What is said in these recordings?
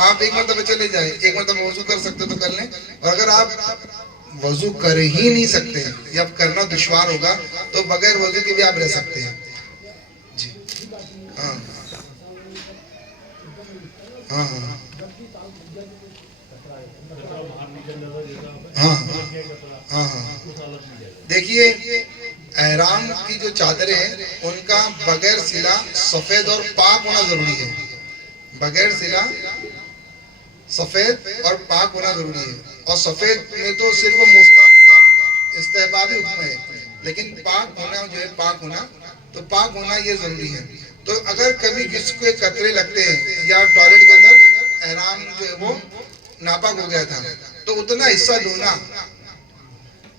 آپ ایک مرتبہ چلے جائیں, ایک مرتبہ وضو کر سکتے تو کر لیں, اور اگر آپ وضو کر ہی نہیں سکتے یا کرنا دشوار ہوگا تو بغیر وضو کے بھی آپ رہ سکتے ہیں. جی ہاں ہاں ہاں ہاں ہاں. دیکھیے احرام کی جو چادریں ہیں ان کا بغیر سلا سفید اور پاک ہونا ضروری ہے. بغیر سلا سفید اور پاک ہونا ضروری ہے. اور سفید میں تو صرف مستحب استحبابی حکم ہے, لیکن پاک ہونا جو ہے پاک ہونا تو پاک ہونا یہ ضروری ہے. تو اگر کبھی کسی کو قطرے لگتے ہیں یا ٹوائلٹ کے اندر احرام جو ہے وہ ناپاک ہو گیا تھا تو اتنا حصہ دھونا,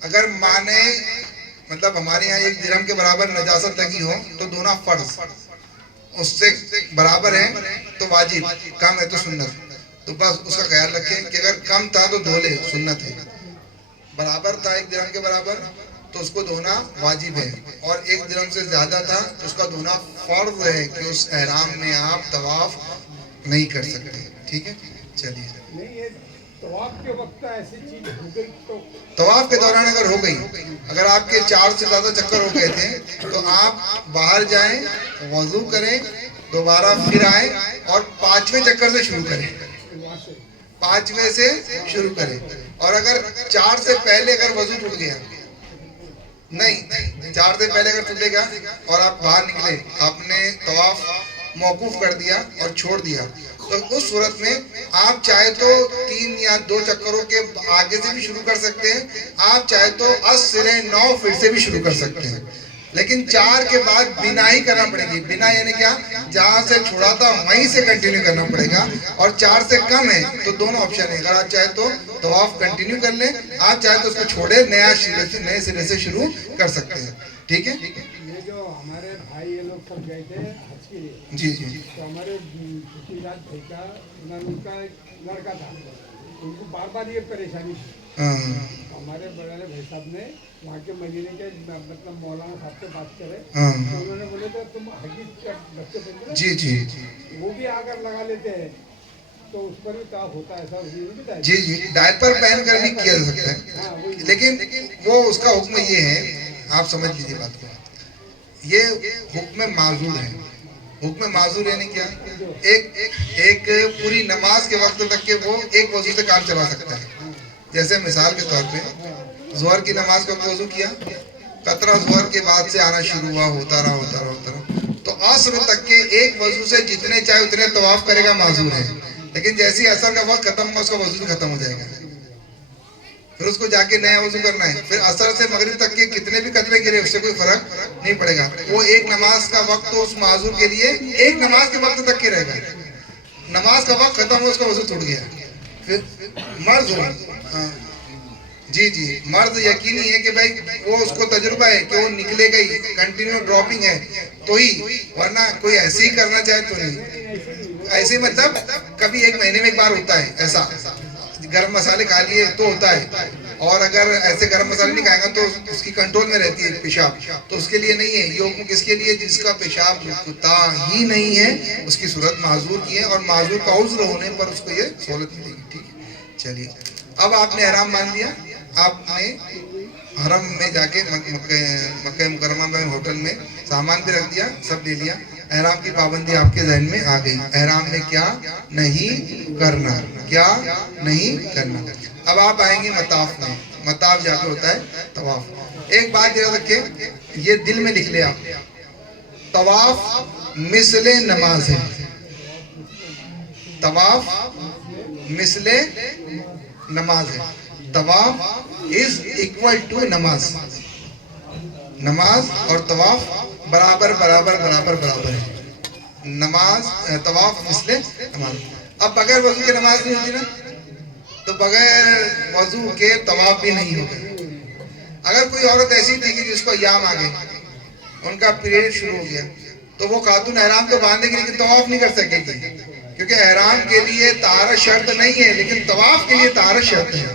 اگر مانے مطلب ہمارے یہاں ایک درہم کے برابر نجاست لگی ہو تو دھونا فرض, اس سے برابر ہے تو واجب, کم ہے تو سنت. تو بس اس کا خیال رکھیں کہ اگر کم تھا تو دھو لے, سنت ہے. برابر تھا ایک درہم کے برابر تو اس کو دھونا واجب ہے, اور ایک درہم سے زیادہ تھا تو اس کا دھونا فرض ہے کہ اس احرام میں آپ طواف نہیں کر سکتے. ٹھیک ہے, چلیے. طواف کے وقت ایسی چیز ہو گئی تو طواف کے دوران اگر ہو گئی, اگر آپ کے 4 سے زیادہ چکر ہو گئے تھے تو آپ باہر جائیں, وضو کریں, دوبارہ پھر آئیں اور 5ویں چکر سے شروع کریں. 5ویں سے شروع کریں. اور اگر 4 سے پہلے اگر وضو ٹوٹ گیا, نہیں 4 سے پہلے اگر ٹوٹے گا اور آپ باہر نکلے, آپ نے طواف موقوف کر دیا اور چھوڑ دیا, تو اس صورت میں آپ چاہے تو 3 یا 2 چکروں کے آگے سے بھی شروع کر سکتے ہیں, آپ چاہے تو 9 پھر سے بھی شروع کر سکتے ہیں. لیکن 4 کے بعد بنا ہی کرنا پڑے گی. بنا یعنی کیا, جہاں سے چھوڑا تھا وہیں سے کنٹینیو کرنا پڑے گا. اور 4 سے کم ہے تو دونوں آپشن ہیں, اگر آپ چاہے تو طواف کنٹینیو کر لیں, آپ چاہے تو اس کو چھوڑے نئے سرے سے شروع کر سکتے ہیں. ٹھیک ہے. یہ جو ہمارے بھائی یہ لوگ سب گئے تھے حج کے لیے, جی جی تو ہمارے پچھلی رات بھیجا ان کا ایک لڑکا تھا, ان کو بار بار یہ پریشانی تھی. ہمارے بڑے بھائی صاحب نے وہاں کے مدینے کے مطلب مولانا صاحب سے بات کرے, تو انہوں نے بولے تو تم حدیث کا بچے بن جی جی وہ بھی آ کر لگا لیتے ہیں تو اس پر بھی طواف ہوتا ہے ایسا. جی جی ڈائپر پہن کر بھی کیا جا سکتا ہے, لیکن وہ اس کا حکم یہ ہے, آپ سمجھ لیجیے بات کو, یہ حکم معذور ہے. حکم معذور یعنی کیا, ایک پوری نماز کے وقت تک کہ وہ ایک وضو سے کام چلا سکتا ہے. جیسے مثال کے طور پہ ظہر کی نماز کو وضو کیا, قطرہ ظہر کے بعد سے آنا شروع ہوا, ہوتا رہا, تو عصر تک کے ایک وضو سے جتنے چاہے اتنے طواف کرے گا, معذور ہے. لیکن جیسے عصر کا وقت ختم ہوا اس کا وضو بھی ختم ہو جائے گا, پھر اس کو جا کے نیا وضو کرنا ہے. پھر عصر سے مغرب تک کے کتنے بھی قطرے گرے اس سے کوئی فرق نہیں پڑے گا. وہ ایک نماز کا وقت تو اس معذور کے لیے ایک نماز کے وقت تک کے رہے گا. نماز کا وقت ختم ہوا اس کا وضو ٹوٹ گیا. پھر مرض ہو, جی جی مرض یقینی ہے کہ بھائی وہ اس کو تجربہ ہے کہ وہ نکلے گئی, کنٹینیو ڈراپنگ ہے تو ہی, ورنہ کوئی ایسے ہی کرنا چاہے تو نہیں. ایسے مطلب کبھی 1 مہینے میں 1 بار ہوتا ہے, ایسا گرم مسالے کھا لیے تو ہوتا ہے, اور اگر ایسے گرم مسالے نہیں کھائے گا تو اس کی کنٹرول میں رہتی ہے پیشاب, تو اس کے لیے نہیں ہے یہ حکم. کس کے لیے, جس کا پیشاب رکتا ہی نہیں ہے اس کی صورت معذور کی ہے, اور معذور کا عذر ہونے پر اس کو یہ سہولت ملے گی. ٹھیک ہے, چلیے. اب آپ نے احرام باندھ لیا, آپ نے حرم میں جا کے مکہ مکرمہ میں ہوٹل میں سامان بھی رکھ دیا, سب لے لیا. احرام کی پابندی آپ کے ذہن میں آ گئی, احرام میں کیا نہیں کرنا, کیا نہیں کرنا. اب آپ آئیں گے مطاف میں, مطاف جا کے ہوتا ہے طواف. ایک بات یاد رکھیں, یہ دل میں لکھ لیں آپ, طواف مثل نماز ہے. طواف مثل نماز ہے. طواف از اکول ٹو نماز. نماز اور طواف برابر برابر برابر برابر ہے. نماز طواف مثل نماز. اب بغیر وضو کے نماز نہیں ہوتی نا, تو بغیر وضو کے طواف بھی نہیں ہوگا. اگر کوئی عورت ایسی تھی کہ جس کو ایام آ گئے, ان کا پیریڈ شروع ہو گیا, تو وہ خاتون احرام تو باندھے گی لیکن طواف نہیں کر سکے گی, کیونکہ احرام کے لیے طہارت شرط نہیں ہے لیکن طواف کے لیے طہارت شرط ہے.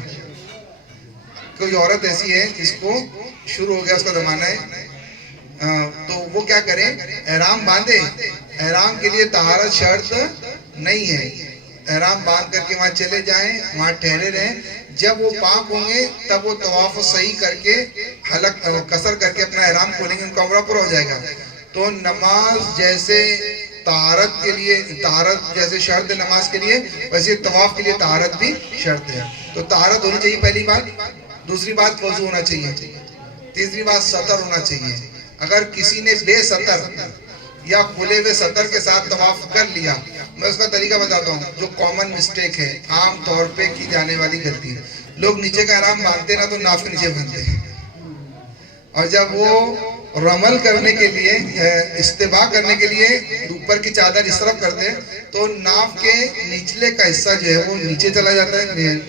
کوئی عورت ایسی ہے جس کو شروع ہو گیا اس کا زمانہ ہے, تو وہ کیا کریں, احرام باندھے, احرام کے لیے طہارت شرط نہیں ہے, احرام باندھ کر کے وہاں چلے جائیں, وہاں ٹھہرے رہیں. جب وہ پاک ہوں گے تب وہ طواف صحیح کر کے حلق قصر کر کے اپنا احرام کھولیں گے, ان کا عمرہ پورا ہو جائے گا. تو نماز جیسے طہارت کے لیے, طہارت جیسے شرط ہے نماز کے لیے, ویسے طواف کے لیے طہارت بھی شرط ہے. تو طہارت ہونی چاہیے پہلی بات. دوسری بات وضو ہونا چاہیے. تیسری بات سطر ہونا چاہیے. اگر کسی نے بے سطر یا کھلے ہوئے سطر کے ساتھ طواف کر لیا, میں اس کا طریقہ بتاتا ہوں جو کامن مسٹیک ہے, عام طور پہ کی جانے والی غلطی. لوگ نیچے کا احرام باندھتے نا تو ناف کے نیچے باندھتے ہیں, اور جب وہ رمل کرنے کے لیے, استباح کرنے کے لیے اوپر کی چادر اس طرف کرتے ہیں تو ناف کے نیچلے کا حصہ جو ہے وہ نیچے چلا جاتا ہے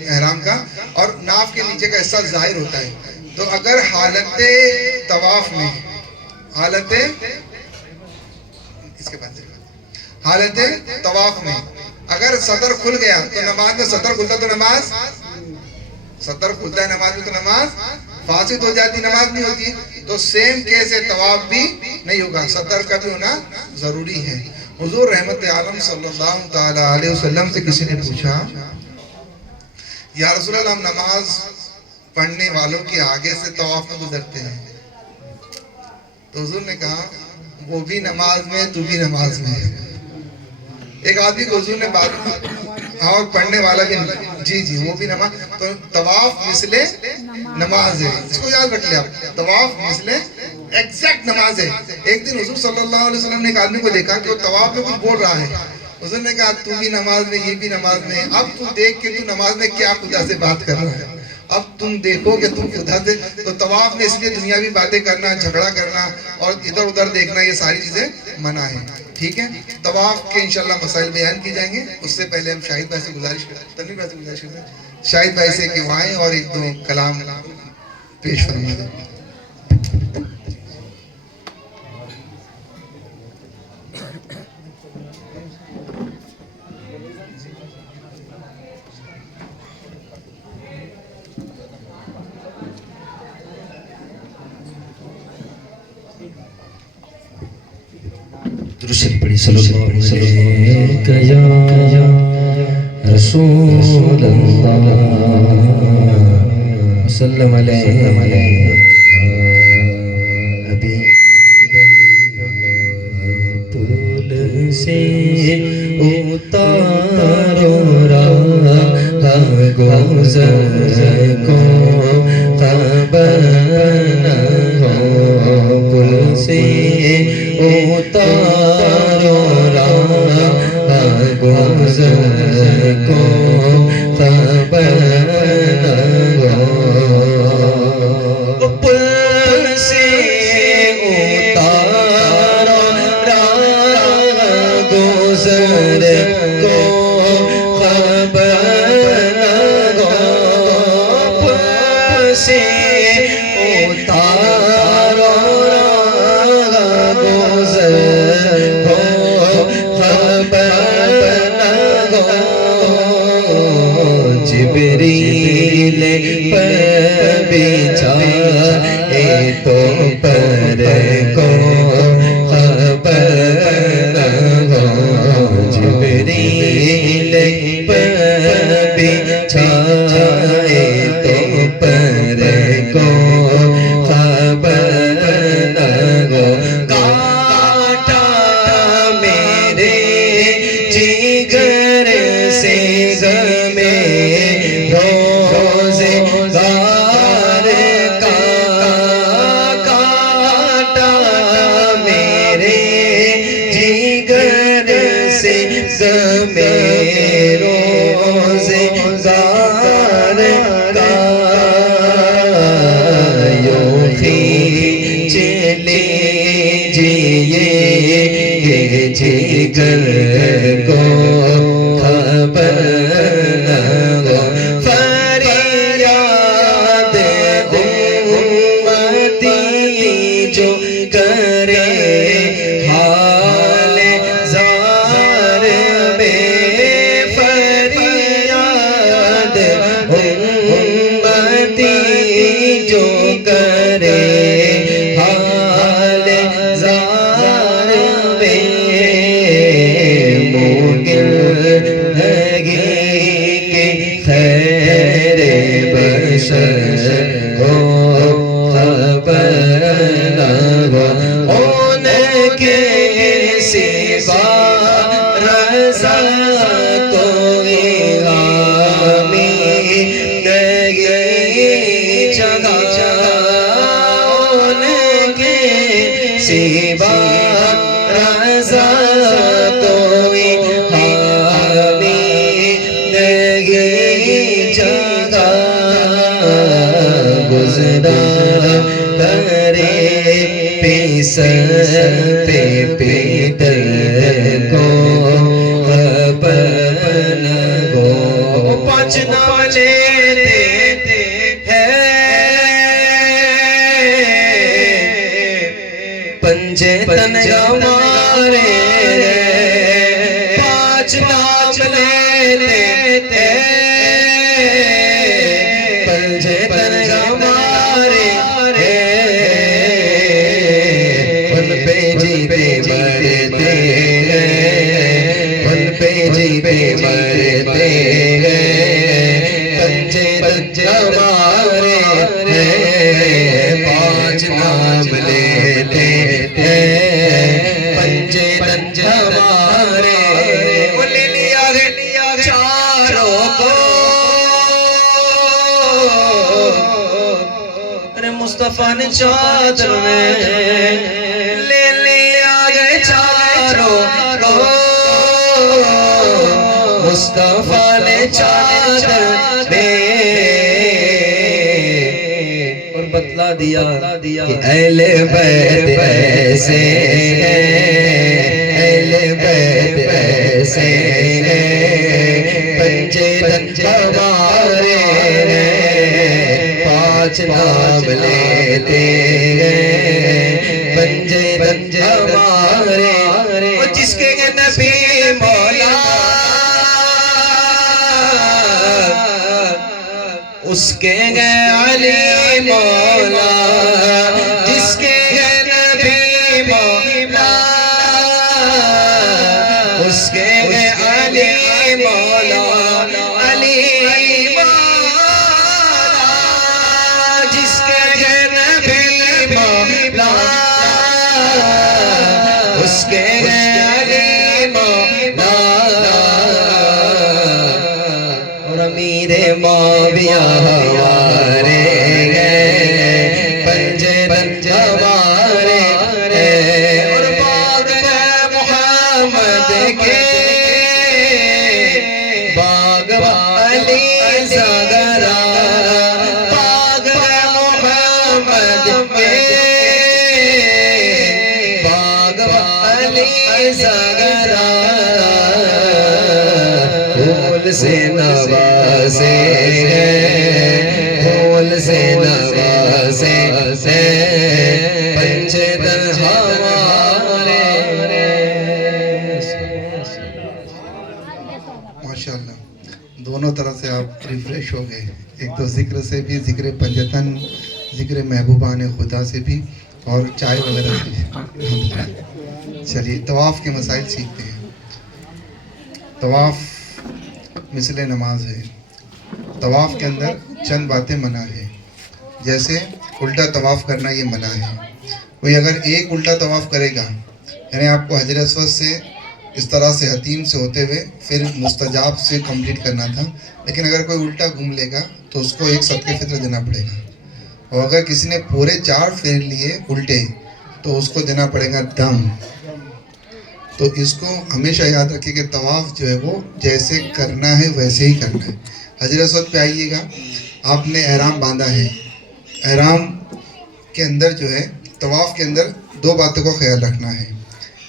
احرام کا, اور ناف کے نیچے کا حصہ ظاہر ہوتا ہے. تو اگر حالت طواف میں, حالت طواف میں اگر سطر کھل گیا تو نماز میں سطر کھلتا تو نماز, سطر کھلتا ہے نماز میں تو نماز فاسد ہو جاتی, نماز نہیں ہوتی. تو سیم کیس ہے, طواف بھی نہیں ہوگا, سطر کا بھی ہونا ضروری ہے. حضور رحمت عالم صلی اللہ تعالی علیہ وسلم سے کسی نے پوچھا, یا رسول اللہ ہم نماز پڑھنے والوں کے آگے سے طواف میں گزرتے ہیں. تو حضور نے کہا وہ بھی نماز میں, تو بھی نماز میں. ایک آدمی کو حضور نے بات, اور پڑھنے والا بھی, جی وہ بھی نماز. تو طواف مثل نماز ہے, اس کو یاد رکھ لیا, طواف مثل ایگزیکٹ نماز ہے. ایک دن حضور صلی اللہ علیہ وسلم نے ایک آدمی کو دیکھا کہ وہ طواف میں کچھ بول رہا ہے. حضور نے کہا تو بھی نماز میں, یہ بھی نماز میں. اب تو دیکھ کہ تو نماز میں کیا خدا سے بات کر رہا ہے, اب تم دیکھو کہ تم خدا سے. تو طواف میں اس لیے دنیاوی باتیں کرنا, جھگڑا کرنا اور ادھر ادھر دیکھنا, یہ ساری چیزیں منع ہیں. ٹھیک ہے, طواف کے انشاءاللہ مسائل بیان کی جائیں گے. اس سے پہلے ہم شاہد بھائی سے گزارش کرتے ہیں, تنویر بھائی سے گزارش کرتے ہیں, شاہد بھائی سے کہ وہ آئیں اور ایک دو کلام پیش فرما دیں. درود پڑھی صلی اللہ علیہ یا رسول اللہ وسلم علیہ ابھی پل سے اتارو راہ گزر کو خبر نہ ہو, پل سے اتارو راہ گزر کو خبر نہ ہو, پل سے اتارو راہ گزر کو خبر نہ ہو, پل سے اتارو جبریل پر بچھائے تو پر کو خبر نہ ہو, جبریل پر بچھائے تو پر کو خبر نہ ہو. کاٹا میرے جگر سے غمے روزگار کا, کاٹا میرے جگر سے غمے روزگار کا, یوں کھینچ لیجیے جگر کو خبر نہ ہو, فریاد امتی جو کرے حال زار میں, کوئی حامی نہیں جگہ ان کے سوا رضا کوئی حامی نہیں جگہ گزرا کرے پیستے پیٹر کو اپنا گو پانچ نام لیتے ہیں پنجے تن ہمارے پانچ نام لیتے پنجے تن ہمارے ان پہ جیتے مرتے ان پہ جیتے مرتے پنجے تن ہمارے پانچ نام لیتے پنجے تن ہمارے وہ لے لیا چاروں کو ارے مصطفیٰ نے چادر میں لے لیا گئے چاروں کو مصطفیٰ نے چادر میں اور بتلا دیا کہ اہل بیت ایسے ہیں اہل بیت ایسے ہیں پنجے تن ہمارے پانچ نام لیتے ہیں پنجے تن ہمارے اور جس کے نبی مولا اس کے گئے علی مولا جس کے گئے نبی مولا اس کے گئے علی مولا علی مولا جس کے گئے نبی مولا اس کے گئے علی مولا اور امیر معاویہ ہمارے پنجے تن ہمارے اور باغ محمد کے باغ علی زغرا باغ محمد کے باغ علی زغرا پھول سے نوازے پھول سے نوازے پنجے تن ہمارے ماشاءاللہ دونوں طرح سے آپ ریفریش ہو گئے ایک تو ذکر سے بھی ذکر پنجتن ذکر محبوبان خدا سے بھی اور چائے وغیرہ سے بھی چلیے طواف کے مسائل سیکھتے ہیں طواف مثل نماز ہے طواف کے اندر چند باتیں منع ہے جیسے الٹا طواف کرنا یہ منع ہے کوئی اگر ایک الٹا طواف کرے گا یعنی آپ کو حجر اسود سے اس طرح سے حتیم سے ہوتے ہوئے پھر مستجاب سے کمپلیٹ کرنا تھا لیکن اگر کوئی الٹا گھوم لے گا تو اس کو ایک صدقہ فطر دینا پڑے گا اور اگر کسی نے پورے 4 پھیر لیے الٹے تو اس کو دینا پڑے گا دم تو اس کو ہمیشہ یاد رکھیں کہ طواف جو ہے وہ جیسے کرنا ہے ویسے ہی کرنا ہے حجر اسود پہ آئیے گا آپ نے احرام باندھا ہے احرام کے اندر جو ہے طواف کے اندر 2 باتوں کا خیال رکھنا ہے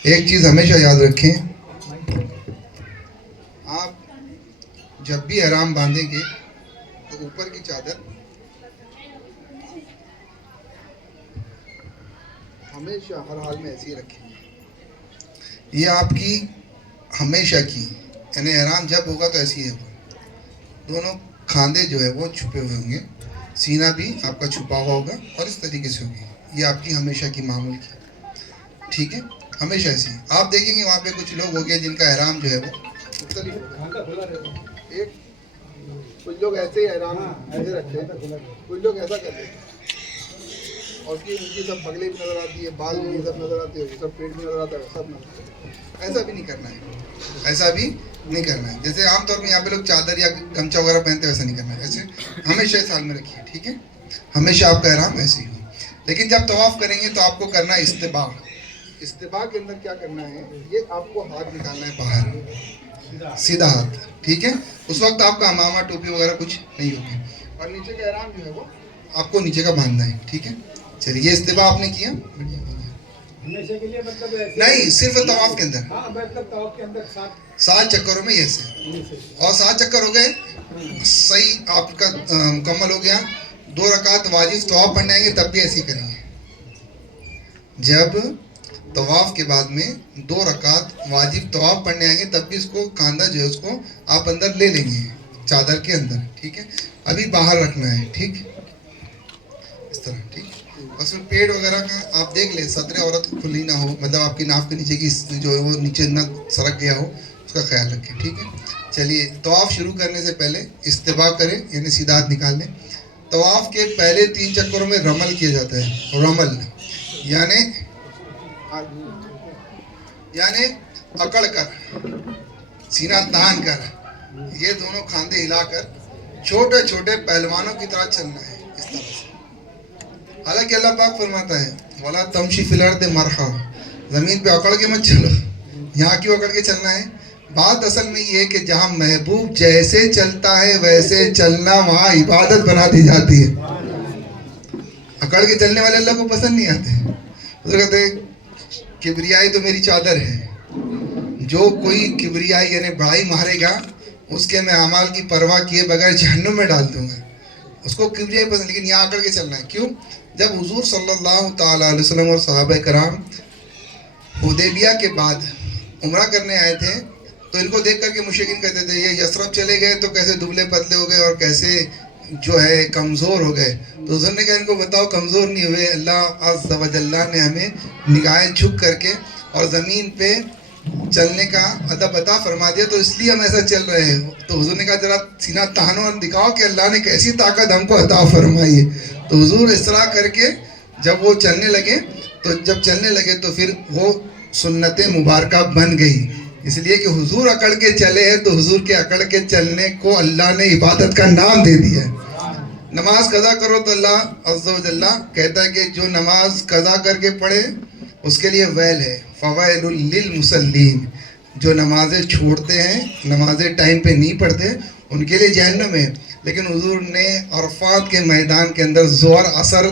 ایک چیز ہمیشہ یاد رکھیں آپ جب بھی احرام باندھیں گے تو اوپر کی چادر ہمیشہ ہر حال میں ایسی رکھیں یہ آپ کی ہمیشہ کی یعنی احرام جب ہوگا تو ایسی ہی ہوگا دونوں کھاندے جو ہے وہ چھپے ہوئے ہوں گے سینہ بھی آپ کا چھپا ہوا ہوگا اور اس طریقے سے ہوگی یہ آپ کی ہمیشہ کی معمول کی ٹھیک ہے ہمیشہ ایسی آپ دیکھیں گے وہاں پہ کچھ لوگ ہو گئے جن کا احرام جو ہے وہ مختلف ایک کچھ لوگ ایسے ہی احرام ایسے رکھتے ہیں کچھ لوگ ایسا کرتے ہیں اور یہ ان کی سب بغلیں بھی نظر آتی ہے, بال بھی سب نظر آتے ہیں, سب پیٹ بھی نظر آتا ہے, سب نظر آتا ہے. ایسا بھی نہیں کرنا ہے, ایسا بھی نہیں کرنا ہے. جیسے عام طور میں یہاں پہ لوگ چادر یا گمچا وغیرہ پہنتے ہیں, ویسا نہیں کرنا ہے. ایسے ہمیشہ سال میں رکھیے, ٹھیک ہے, ہمیشہ آپ کا احرام ایسے ہی ہو. لیکن جب طواف کریں گے تو آپ کو کرنا ہے استباع. استباع کے اندر کیا کرنا ہے, یہ آپ کو ہاتھ نکالنا ہے باہر, سیدھا ہاتھ, ٹھیک ہے. اس وقت آپ کا امامہ ٹوپی وغیرہ کچھ نہیں ہوگی, اور نیچے کا احرام جو ہے وہ آپ کو نیچے کا باندھنا ہے, ٹھیک ہے. چلیے, یہ استباع آپ نے کیا, ہمیشہ کے لیے مطلب ایسے نہیں صرف طواف کے اندر, ہاں مطلب طواف کے اندر 7 چکروں میں یہ سے, اور 7 چکر ہو گئے, صحیح آپ کا مکمل ہو گیا. 2 رکعت واجب طواف پڑھنے آئیں گے تب بھی ایسے ہی کریں گے. جب طواف کے بعد میں 2 رکعت واجب طواف پڑھنے آئیں گے تب بھی اس کو کاندھا جو ہے اس کو آپ اندر لے لیں گے چادر کے اندر, ٹھیک ہے. ابھی باہر رکھنا ہے, ٹھیک, اس طرح, ٹھیک. بس میں پیڑ وغیرہ کا آپ دیکھ لیں, صدر عورت کھلی نہ ہو, مطلب آپ کی ناف کے نیچے کی جو ہے وہ نیچے نہ سرک گیا ہو, اس کا خیال رکھیں, ٹھیک ہے. چلیے, طواف شروع کرنے سے پہلے استباع کریں, یعنی سیدھا ہاتھ نکال لیں. طواف کے پہلے 3 چکروں میں رمل کیا جاتا ہے. رمل یعنی اکڑ کر, سینہ تان کر, یہ دونوں کھاندے ہلا کر چھوٹے چھوٹے پہلوانوں کی طرح چلنا ہے, اس طرح سے. حالانکہ اللہ پاک فرماتا ہے وَلَا تَمْشِ فِي الْأَرْضِ مَرْحًا, زمین پہ اکڑ کے مت چلو. یہاں کیوں اکڑ کے چلنا ہے؟ بات اصل میں یہ ہے کہ جہاں محبوب جیسے چلتا ہے ویسے چلنا وہاں عبادت بنا دی جاتی ہے. اکڑ کے چلنے والے اللہ کو پسند نہیں آتے. تو کہتے ہیں کبریائی تو میری چادر ہے, جو کوئی کبریائی یعنی بڑائی مارے گا اس کے میں اعمال کی پرواہ کیے بغیر جہنم میں ڈال دوں گا, اس کو کبریائی پسند. لیکن یہاں اکڑ کے چلنا ہے. کیوں؟ جب حضور صلی اللہ تعالیٰ علیہ وسلم اور صحابہ کرام حدیبیہ کے بعد عمرہ کرنے آئے تھے تو ان کو دیکھ کر کے مشرکین کہتے تھے یہ یثرب چلے گئے تو کیسے دبلے پتلے ہو گئے اور کیسے جو ہے کمزور ہو گئے. تو حضور نے کہا ان کو بتاؤ کمزور نہیں ہوئے, اللہ عز و جل نے ہمیں نگاہیں جھک کر کے اور زمین پہ چلنے کا ادب عطا فرما دیا, تو اس لیے ہم ایسا چل رہے ہیں. تو حضور نے کہا ذرا سینہ تانو اور دکھاؤ کہ اللہ نے کیسی طاقت ہم کو عطا فرمائی ہے. تو حضور اس طرح کر کے جب وہ چلنے لگے تو پھر وہ سنت مبارکہ بن گئی. اس لیے کہ حضور اکڑ کے چلے ہیں تو حضور کے اکڑ کے چلنے کو اللہ نے عبادت کا نام دے دیا ہے. نماز قضا کرو تو اللہ عز و جل کہتا ہے کہ جو نماز قضا کر کے پڑھے اس کے لیے ویل ہے, فویل للمصلین. جو نمازیں چھوڑتے ہیں, نمازیں ٹائم پہ نہیں پڑھتے, ان کے لیے جہنم ہے. لیکن حضور نے عرفات کے میدان کے اندر ظہر عصر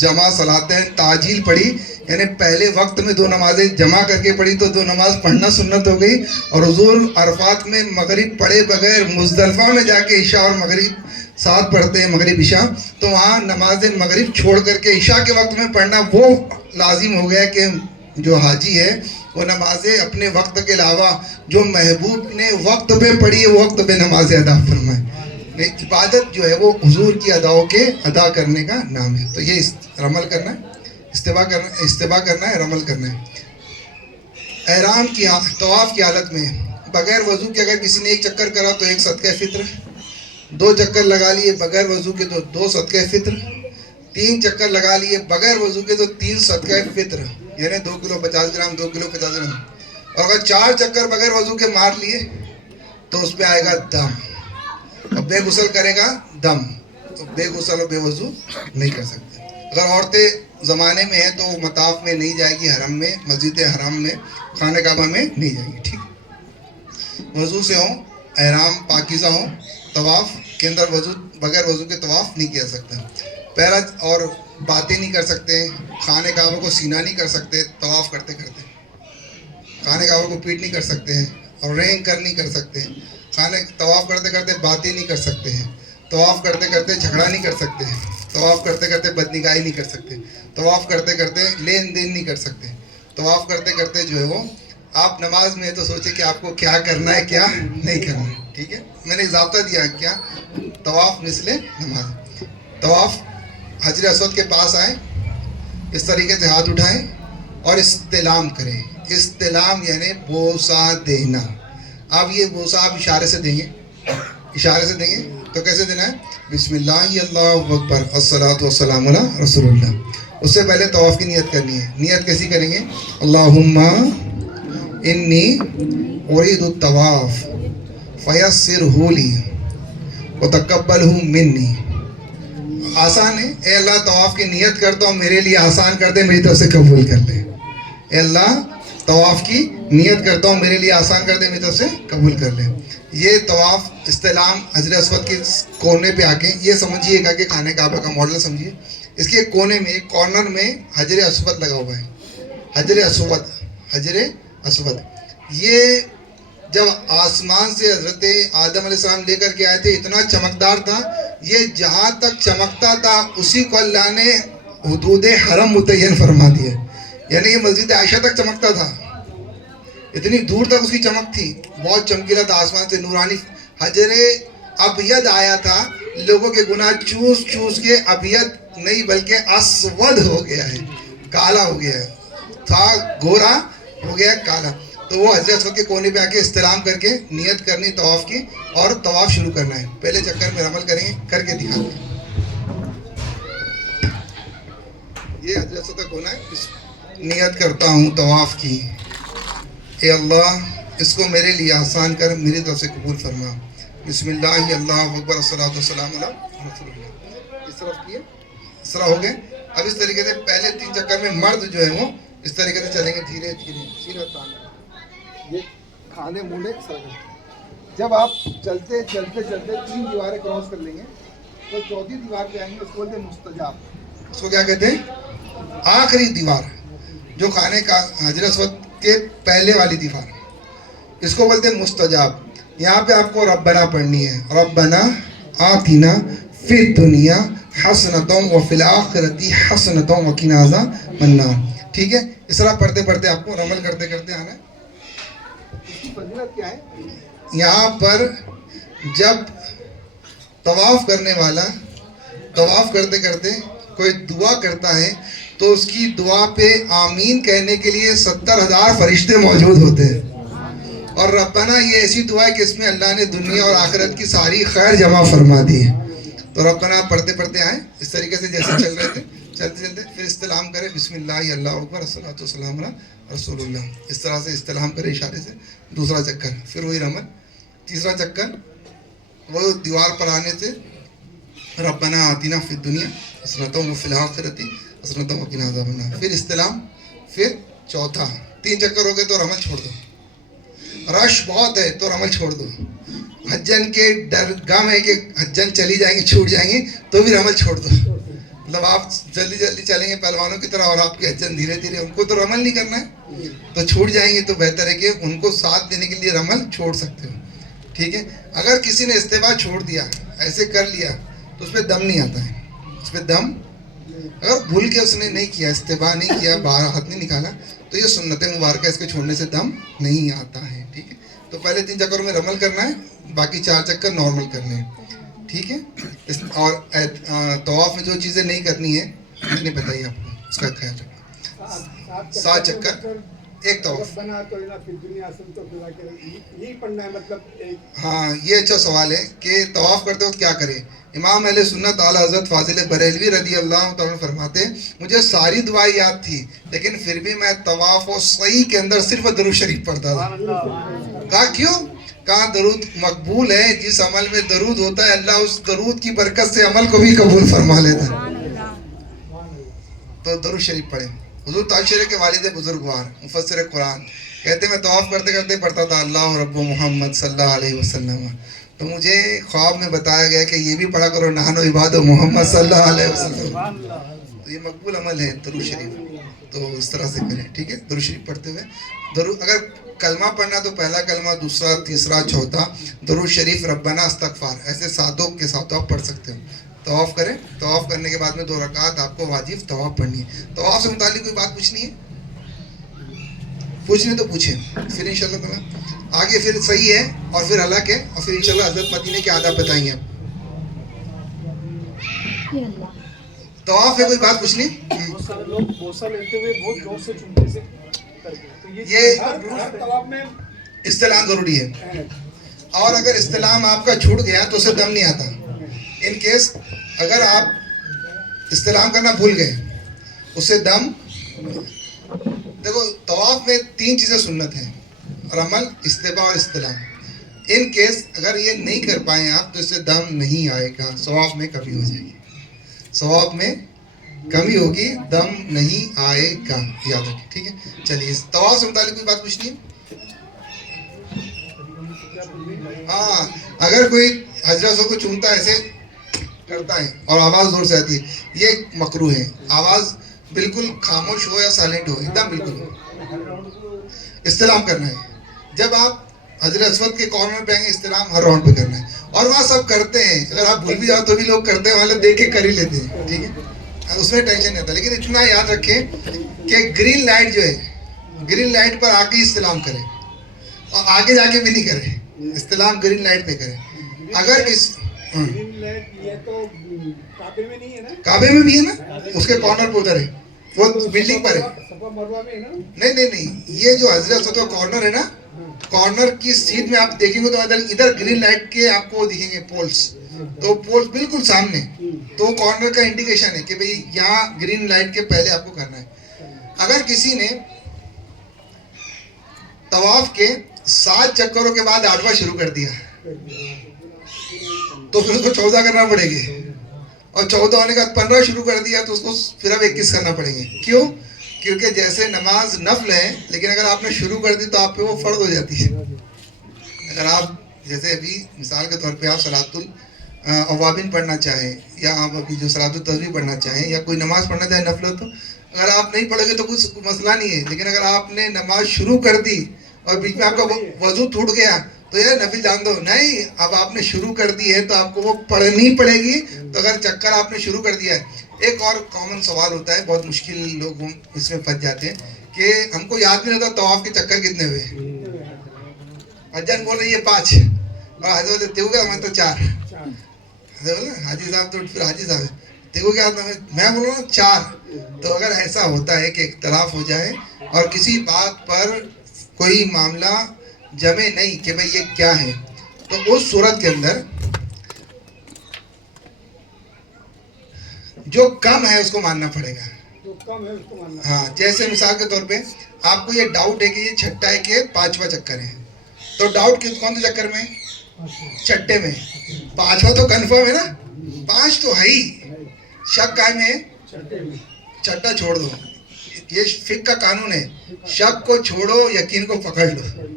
جمع صلاتیں تعجیل پڑھی, یعنی پہلے وقت میں 2 نمازیں جمع کر کے پڑھی تو 2 نماز پڑھنا سنت ہو گئی. اور حضور عرفات میں مغرب پڑھے بغیر مزدلفہ میں جا کے عشاء اور مغرب ساتھ پڑھتے ہیں, مغرب عشاء, تو وہاں نماز مغرب چھوڑ کر کے عشاء کے وقت میں پڑھنا وہ لازم ہو گیا کہ جو حاجی ہے وہ نمازیں اپنے وقت کے علاوہ جو محبوب نے وقت پہ پڑھی ہے وہ وقت پہ نمازیں ادا فرمائے. عبادت جو ہے وہ حضور کی اداؤں کے ادا کرنے کا نام ہے. تو یہ رمل کرنا ہے, استباع کرنا ہے, رمل کرنا ہے. احرام کی طواف کی حالت میں بغیر وضو کے اگر کسی نے 1 چکر کرا تو 1 صدقہ فطر, 2 چکر لگا لیے بغیر وضو کے تو 2 صدقہ فطر, 3 چکر لگا لیے بغیر وضو کے تو 3 صدقہ فطر, یعنی 2 کلو 50 گرام, 2 کلو 50 گرام. اور اگر 4 چکر بغیر وضو کے مار لیے تو اس پہ آئے گا دم, اور بے غسل کرے گا دم. تو بے غسل اور بے وضو نہیں کر سکتے. اگر عورتیں زمانے میں ہیں تو مطاف میں نہیں جائے گی, حرم میں, مسجد حرم میں, خانہ کعبہ میں نہیں جائے گی, ٹھیک. وضو سے ہوں, احرام پاکیزہ ہوں, طواف کے اندر وضو بغیر وضو کے طواف نہیں کیا سکتا. پہلا اور باتیں نہیں کر سکتے, خانہ کعبہ کو سینہ نہیں کر سکتے, طواف کرتے کرتے خانہ کعبہ کو پیٹ نہیں کر سکتے ہیں, اور رینگ کر نہیں کر سکتے ہیں. طواف کرتے کرتے باتیں نہیں کر سکتے ہیں, طواف کرتے کرتے جھگڑا نہیں کر سکتے ہیں, طواف کرتے کرتے بدنگاہی نہیں کر سکتے, طواف کرتے کرتے لین دین نہیں کر سکتے, طواف کرتے کرتے جو ہے وہ آپ نماز میں تو سوچے کہ آپ کو کیا کرنا ہے کیا نہیں کرنا ہے, ٹھیک ہے. میں نے ضابطہ دیا کیا, طواف مثل نماز. طواف حجر اسود کے پاس آئیں, اس طریقے سے ہاتھ اٹھائیں اور استلام کریں. استلام یعنی بوسہ دینا. اب یہ بوسہ آپ اشارے سے دیں گے, اشارے سے دیں گے تو کیسے دینا ہے؟ بسم اللہ اللہ اکبر الصلاۃ والسلام علی رسول اللہ. اس سے پہلے طواف کی نیت کرنی ہے. نیت کیسی کریں گے؟ اللہم انی ارید الطواف فیسرہ لی وتقبلہ منی. آسان ہے. اے اللہ طواف کی نیت کرتا ہوں میرے لیے آسان کر دے, میری طرف سے قبول کر لے. اے اللہ طواف کی نیت کرتا ہوں میرے لیے آسان کر دے, میری طرف سے قبول کر لے. یہ طواف استلام حجر اسود کے کونے پہ آ کے یہ سمجھیے گا کہ خانہ کعبہ کا ماڈل سمجھیے. اس کے کونے میں کارنر میں حجر اسود لگا ہوا ہے. حجر اسود یہ جب آسمان سے حضرت آدم علیہ السلام لے کر کے آئے تھے اتنا چمکدار تھا. یہ جہاں تک چمکتا تھا اسی کو اللہ نے حدود حرم متعین فرما دیا. یعنی یہ مسجد عائشہ تک چمکتا تھا, اتنی دور تک اس کی چمک تھی, بہت چمکیلا تھا آسمان سے نورانی. حجر ابید آیا تھا, لوگوں کے گناہ چوس چوس کے ابید نہیں بلکہ اسود ہو گیا ہے, کالا ہو گیا ہے. تھا گورا ہو گیا کالا. تو وہ حجر اسود کے کونے پہ آ کے استلام کر کے نیت کرنی طواف کی اور طواف شروع کرنا ہے. پہلے چکر میں عمل کریں گے, کر کے دکھاتے ہیں. یہ حجر اسود کا کونا ہے. نیت کرتا ہوں طواف کی, اے اللہ اس کو میرے لیے آسان کر, میری طرف سے قبول فرما. بسم اللہ اللہ اکبر الصلاۃ والسلام علی رسول اللہ. اس طرف کیے, اس طرح ہو گئے. اب اس طریقے سے پہلے 3 چکر میں مرد جو ہے وہ اس طریقے سے چلیں گے, دھیرے دھیرے سیدھا تان, یہ کھانے منڈے سر. جب آپ چلتے چلتے چلتے 3 دیواریں کراس کر لیں گے تو 4تھی دیوار پہ آئیں گے. اس کو بولتے ہیں مستجاب. اس کو کیا کہتے ہیں؟ آخری دیوار جو خانہ کا حجر اسود کے پہلے والی دیوار, اس کو بولتے ہیں مستجاب. یہاں پہ آپ کو ربنا پڑھنی ہے. ربنا آتنا فی الدنیا حسنۃ وفی الآخرۃ حسنۃ وقنا عذاب النار. ٹھیک ہے, اس طرح پڑھتے پڑھتے آپ کو عمل کرتے کرتے آنا ہے. اس کی فضیلت کیا ہے؟ یہاں پر جب طواف کرنے والا طواف کرتے کرتے کوئی دعا کرتا ہے تو اس کی دعا پہ آمین کہنے کے لیے 70,000 فرشتے موجود ہوتے ہیں. اور ربنا یہ ایسی دعا ہے کہ اس میں اللہ نے دنیا اور آخرت کی ساری خیر جمع فرما دی ہے. تو ربنا پڑھتے پڑھتے آئیں اس طریقے سے جیسے چل رہے تھے, چلتے چلتے پھر استلام کرے, بسم اللہ اللہ اکبر الصلاۃ والسلام علی رسول اللہ. اس طرح سے استلام کرے اشارے سے. دوسرا چکر پھر وہی رمل. تیسرا چکر وہ دیوار پر آنے سے ربنا آتنا فی الدنیا حسنۃ وفی الآخرۃ حسنۃ وقنا عذاب النار. پھر استلام. پھر چوتھا 3 چکر ہو گئے تو رمل چھوڑ دو. رش بہت ہے تو رمل چھوڑ دو. حجن کے ڈر غم ہے کہ حجن چلی جائیں گی چھوٹ جائیں گی تو بھی رمل چھوڑ دو. مطلب آپ جلدی جلدی چلیں گے پہلوانوں کی طرح اور آپ کی حجن دھیرے دھیرے, ان کو تو رمل نہیں کرنا ہے تو چھوٹ جائیں گے. تو بہتر ہے کہ ان کو ساتھ دینے کے لیے رمل چھوڑ سکتے ہو. ٹھیک ہے. اگر کسی نے استباع چھوڑ دیا, ایسے کر لیا تو اس پہ دم نہیں آتا ہے. اس پہ دم اگر بھول کے اس نے نہیں کیا, استباع نہیں کیا, باہر ہاتھ نہیں نکالا, تو یہ سنت مبارکہ, اس کے چھوڑنے سے دم نہیں آتا ہے. ٹھیک ہے. تو پہلے 3 چکروں میں رمل کرنا ہے, باقی 4 چکر نارمل کرنے ہیں. ٹھیک ہے. اور طواف میں جو چیزیں نہیں کرنی ہے میں نے بتائی آپ کو, اس کا خیال رکھیں. 7 چکر ایک طواف. ہاں یہ اچھا سوال ہے کہ طواف کرتے وقت کیا کریں. امام اہل سنت اعلیٰ حضرت فاضل بریلوی رضی اللہ تعالیٰ فرماتے ہیں مجھے ساری دعائیں یاد تھی لیکن پھر بھی میں طواف و سعی کے اندر صرف درود شریف پڑھتا تھا. کہا کیوں؟ کہاں درود مقبول ہے, جس عمل میں درود ہوتا ہے اللہ اس درود کی برکت سے عمل کو بھی قبول فرما لیتا ہے. تو درود شریف پڑھیں. حضور تاشرے کے والد بزرگوار مفسر قرآن کہتے ہیں میں طواف کرتے کرتے پڑھتا تھا اللہ رب محمد صلی اللہ علیہ وسلم. تو مجھے خواب میں بتایا گیا کہ یہ بھی پڑھا کرو نحن عباد محمد صلی اللہ علیہ وسلم. تو یہ مقبول عمل ہے درود شریف, تو اس طرح سے کریں. ٹھیک ہے. درود شریف پڑھتے ہوئے درود, اگر کلمہ پڑھنا تو پہلا کلمہ, دوسرا, تیسرا, چوتھا درود شریف ربنا استغفار ایسے ساتوں کے ساتھ آپ پڑھ سکتے ہو. طواف کریں. طواف کرنے کے بعد میں 2 رکعت آپ کو واجب طواف پڑھنی ہے. طواف سے متعلق کوئی بات پوچھنی ہے, پوچھنی تو پوچھیں, پھر انشاءاللہ تعالیٰ آگے پھر صحیح ہے اور پھر حلق ہے اور پھر انشاءاللہ حضرت مدینے کے آداب بتائیں گے. طواف میں کوئی بات پوچھنی؟ بہت سارے لوگ بوسہ لیتے ہوئے بہت زور سے چمٹے سے کرتے ہیں, تو یہ طواف میں استلام ضروری ہے. اور اگر استلام آپ کا چھوٹ گیا تو اسے دم نہیں آتا. ان کیس اگر آپ استلام کرنا بھول گئے اس سے دم. دیکھو طواف میں 3 چیزیں سنت ہیں: رمل، استباء اور استلام. ان کیس اگر یہ نہیں کر پائیں آپ تو اس سے دم نہیں آئے گا، ثواب میں کمی ہو جائے گی، ثواب میں کمی ہوگی، دم نہیں آئے گا، یاد رکھیں. ٹھیک ہے، چلیے طواف سے متعلق کوئی بات پوچھنی ہے؟ ہاں، اگر کوئی حضرت کو چومتا ہے ایسے کرتا ہے اور آواز زور سے آتی ہے، یہ مکروہ ہے. آواز بالکل خاموش ہو یا سائلنٹ ہو، ایک دم بالکل ہو. استلام کرنا ہے. جب آپ حجر اسود کے کارنر پہ آئیں گے، استلام ہر راؤنڈ پہ کرنا ہے. اور وہاں سب کرتے ہیں، اگر آپ بھول بھی جاؤ تو بھی لوگ کرتے ہیں، وہاں دیکھ کے کر ہی لیتے ہیں. ٹھیک ہے، اس میں ٹینشن نہیں ہوتا. لیکن اتنا یاد رکھیں کہ گرین لائٹ جو ہے، گرین لائٹ پر آ کے استلام کریں اور آگے جا کے بھی نہیں کریں. استلام گرین لائٹ پہ کریں. اگر گرین لائٹ یہ تو کعبے میں نہیں ہے نا؟ کعبے میں بھی ہے نا، اس کے کارنر پہ ادھر ہے، وہ بلڈنگ پر ہے. صفا مروا میں ہے نا؟ نہیں، یہ جو حضرت اسود کا کارنر ہے نا، کارنر کی سیٹ میں آپ دیکھیں گے تو ادھر گرین لائٹ کے آپ کو دکھیں گے پولز، تو پولز بالکل سامنے، تو کارنر کا انڈیکیشن ہے کہ بھئی یہاں گرین لائٹ کے پہلے آپ کو کرنا ہے. اگر کسی نے طواف کے 7 چکروں کے بعد 8واں شروع کر دیا تو پھر اس کو 14 کرنا پڑے گی، اور 14 ہونے کے بعد 15 شروع کر دیا تو اس کو پھر اب 21 کرنا پڑیں گے. کیوں؟ کیونکہ جیسے نماز نفل ہے، لیکن اگر آپ نے شروع کر دی تو آپ پہ وہ فرض ہو جاتی ہے. اگر آپ جیسے ابھی مثال کے طور پہ آپ صلاۃ الاوابین پڑھنا چاہیں، یا آپ ابھی جو صلاۃ التسبیح پڑھنا چاہیں، یا کوئی نماز پڑھنا چاہیں نفل ہو، تو اگر آپ نہیں پڑھیں گے تو کچھ مسئلہ نہیں ہے. لیکن اگر آپ نے نماز شروع کر دی اور بیچ میں آپ کا وضو ٹوٹ گیا تو یہ نفل جان دو نہیں، اب آپ نے شروع کر دی ہے تو آپ کو وہ پڑھنی پڑے گی. تو اگر چکر آپ نے شروع کر دیا ہے. ایک اور کامن سوال ہوتا ہے، بہت مشکل لوگ اس میں پھنس جاتے ہیں کہ ہم کو یاد نہیں رہتا طواف کے چکر کتنے ہوئے. اجان بول رہی ہے 5 اور حضرت تیو کا ہمیں تو 4. حاجی صاحب تو پھر حاجی صاحب تیو کیا میں بول رہا ہوں 4. تو اگر ایسا ہوتا ہے کہ اختلاف ہو جائے اور کسی بات پر کوئی معاملہ جمے نہیں کہ بھئی یہ کیا ہے، تو اس صورت کے اندر جو کم ہے اس کو ماننا پڑے گا. جو کم ہے اس کو ماننا. ہاں، جیسے مثال کے طور پہ آپ کو یہ ڈاؤٹ ہے کہ یہ چھٹا ہے کہ 5واں چکر ہے، تو ڈاؤٹ کون سے چکر میں؟ چھٹے میں. 5واں تو کنفرم ہے نا، 5 تو ہے ہی، شک قائم ہے، چھٹا چھوڑ دو. یہ فقہ کا قانون ہے، شک کو چھوڑو، یقین کو پکڑ لو.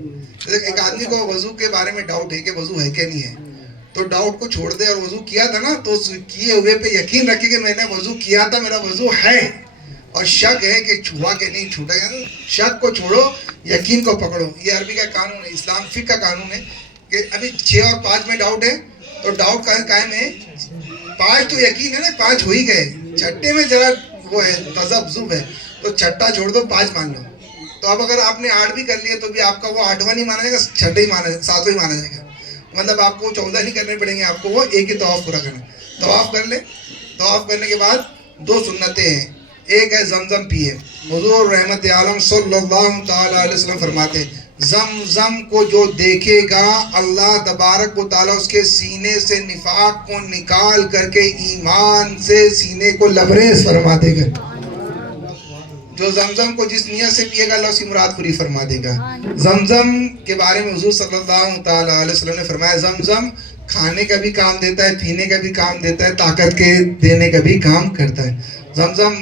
ایک آدمی کو وضو کے بارے میں ڈاؤٹ ہے کہ وضو ہے کہ نہیں ہے، تو ڈاؤٹ کو چھوڑ دے اور وضو کیا تھا نا، تو اس کیے ہوئے پہ یقین رکھے کہ میں نے وضو کیا تھا، میرا وضو ہے، اور شک ہے کہ چھوا کہ نہیں چھوٹا. شک کو چھوڑو، یقین کو پکڑو. یہ عربی کا قانون ہے، اسلام فقہ کا قانون ہے کہ ابھی 6 اور 5 میں ڈاؤٹ ہے تو ڈاؤٹ قائم ہے. 5 تو یقین ہے نا، 5 ہو ہی گئے، چھٹے میں ذرا وہ ہے تذبذب ہے، تو چھٹا چھوڑ دو، 5 مان لو. تو اب اگر آپ نے 8 بھی کر لیے تو بھی آپ کا وہ 8واں نہیں مانا جائے گا، چھٹا ہی مانا 7واں ہی مانا جائے گا. مطلب آپ کو 14 نہیں کرنے پڑیں گے، آپ کو وہ ایک ہی طواف پورا کرنا. طواف کر لیں، طواف کرنے کے بعد 2 سنتیں ہیں. ایک ہے زمزم پیے. حضور رحمت عالم صلی اللہ تعالی علیہ وسلم فرماتے ہیں زمزم کو جو دیکھے گا اللہ تبارک و تعالیٰ اس کے سینے سے نفاق کو نکال کر کے ایمان سے سینے کو لبریز فرما دے گا. جو زمزم کو جس نیت سے پیے گا اللہ اس کی مراد پوری فرما دے گا. زمزم کے بارے میں حضور صلی اللہ تعالی علیہ وسلم نے فرمایا زمزم کھانے کا بھی کام دیتا ہے، پینے کا بھی کام دیتا ہے، طاقت کے دینے کا بھی کام کرتا ہے. زمزم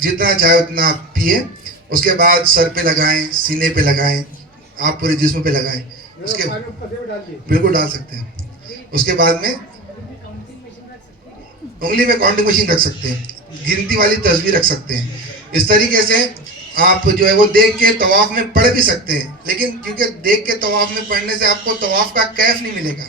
جتنا چاہے اتنا پیے، اس کے بعد سر پہ لگائیں، سینے پہ لگائیں، آپ پورے جسم پہ لگائیں. اس کے بالکل ڈال سکتے ہیں. اس کے بعد میں انگلی میں کاؤنٹنگ مشین رکھ سکتے ہیں، گنتی والی تسبیح رکھ سکتے ہیں. اس طریقے سے آپ جو ہے وہ دیکھ کے طواف میں پڑھ بھی سکتے ہیں. لیکن کیونکہ دیکھ کے طواف میں پڑھنے سے آپ کو طواف کا کیف نہیں ملے گا،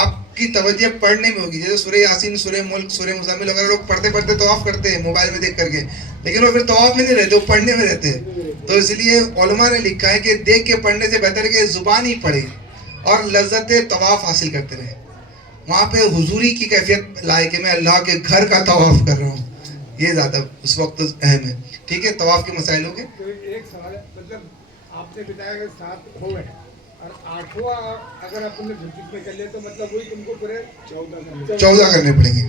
آپ کی توجہ پڑھنے میں ہوگی. جیسے سورہ یاسین، سورہ ملک، سورہ مزمل وغیرہ لوگ پڑھتے پڑھتے طواف کرتے ہیں موبائل میں دیکھ کر کے، لیکن وہ پھر طواف میں نہیں رہتے، وہ پڑھنے میں رہتے ہیں. تو اس لیے علماء نے لکھا ہے کہ دیکھ کے پڑھنے سے بہتر ہے کہ زبان ہی پڑھے اور لذت طواف حاصل کرتے رہے. وہاں پہ حضوری کی کیفیت لائے کہ میں اللہ کے گھر کا طواف کر رہا ہوں، یہ زیادہ اس وقت اہم ہے. ٹھیک ہے، طواف کے مسائل ہو گئے. تو ایک سوال ہے، مطلب آپ نے بتایا کہ 7 ہو گئے اور 8واں اگر آپ نے جھٹک میں کر لیا تو مطلب وہی تم کو پورے 14 کرنے پڑیں گے.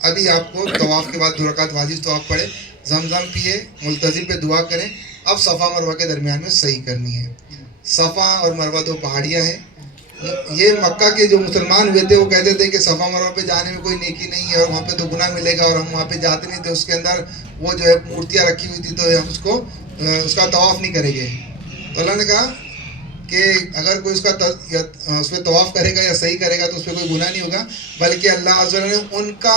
ابھی آپ کو طواف کے بعد 2 رکعت واجب طواف پڑھے, زمزم پیے, ملتزم پہ دعا کریں. اب صفا مروہ کے درمیان میں صحیح کرنی ہے. صفا اور مروہ 2 پہاڑیاں ہیں. یہ مکہ کے جو مسلمان ہوئے تھے وہ کہتے تھے کہ صفا مروہ پہ جانے میں کوئی نیکی نہیں ہے اور وہاں پہ تو گناہ ملے گا, اور ہم وہاں پہ جاتے نہیں تھے. اس کے اندر وہ جو ہے مورتیاں رکھی ہوئی تھی تو ہم اس کا طواف نہیں کریں گے. تو اللہ نے کہا کہ اگر کوئی اس پہ طواف کرے گا یا صحیح کرے گا تو اس پہ کوئی گناہ نہیں ہوگا, بلکہ اللہ عز و جل نے ان کا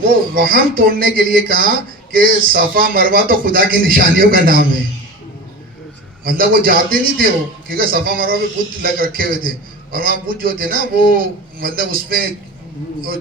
وہ وہم توڑنے کے لیے کہا کہ صفا مروہ تو خدا کی نشانیوں کا نام ہے. مطلب وہ جاتے نہیں تھے وہ, کیونکہ صفا مروہ پہ بت لگ رکھے ہوئے تھے, اور وہاں بت جو تھے نا وہ مطلب اس میں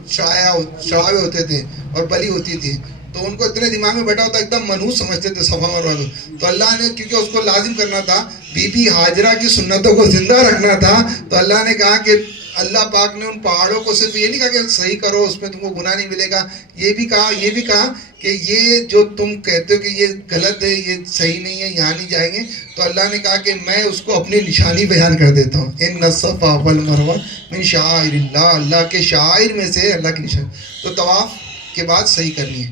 چڑھاوے ہوتے تھے اور بلی ہوتی تھی, تو ان کو اتنے دماغ میں بیٹھا ہوتا ایک دم منحوس سمجھتے تھے صفا مروہ کو. تو اللہ نے کیونکہ اس کو لازم کرنا تھا, بی بی ہاجرہ کی سنتوں کو زندہ رکھنا تھا, تو اللہ نے کہا کہ اللہ پاک نے ان پہاڑوں کو صرف یہ نہیں کہا کہ صحیح کرو اس میں تم کو گناہ نہیں ملے گا, یہ بھی کہا کہ یہ جو تم کہتے ہو کہ یہ غلط ہے, یہ صحیح نہیں ہے, یہاں نہیں جائیں گے, تو اللہ نے کہا کہ میں اس کو اپنی نشانی بیان کر دیتا ہوں. ان الصفا والمروہ من شعائر اللہ, اللہ کے شعائر میں سے اللہ کی نشانی. تو طواف کے بعد صحیح کرنی ہے.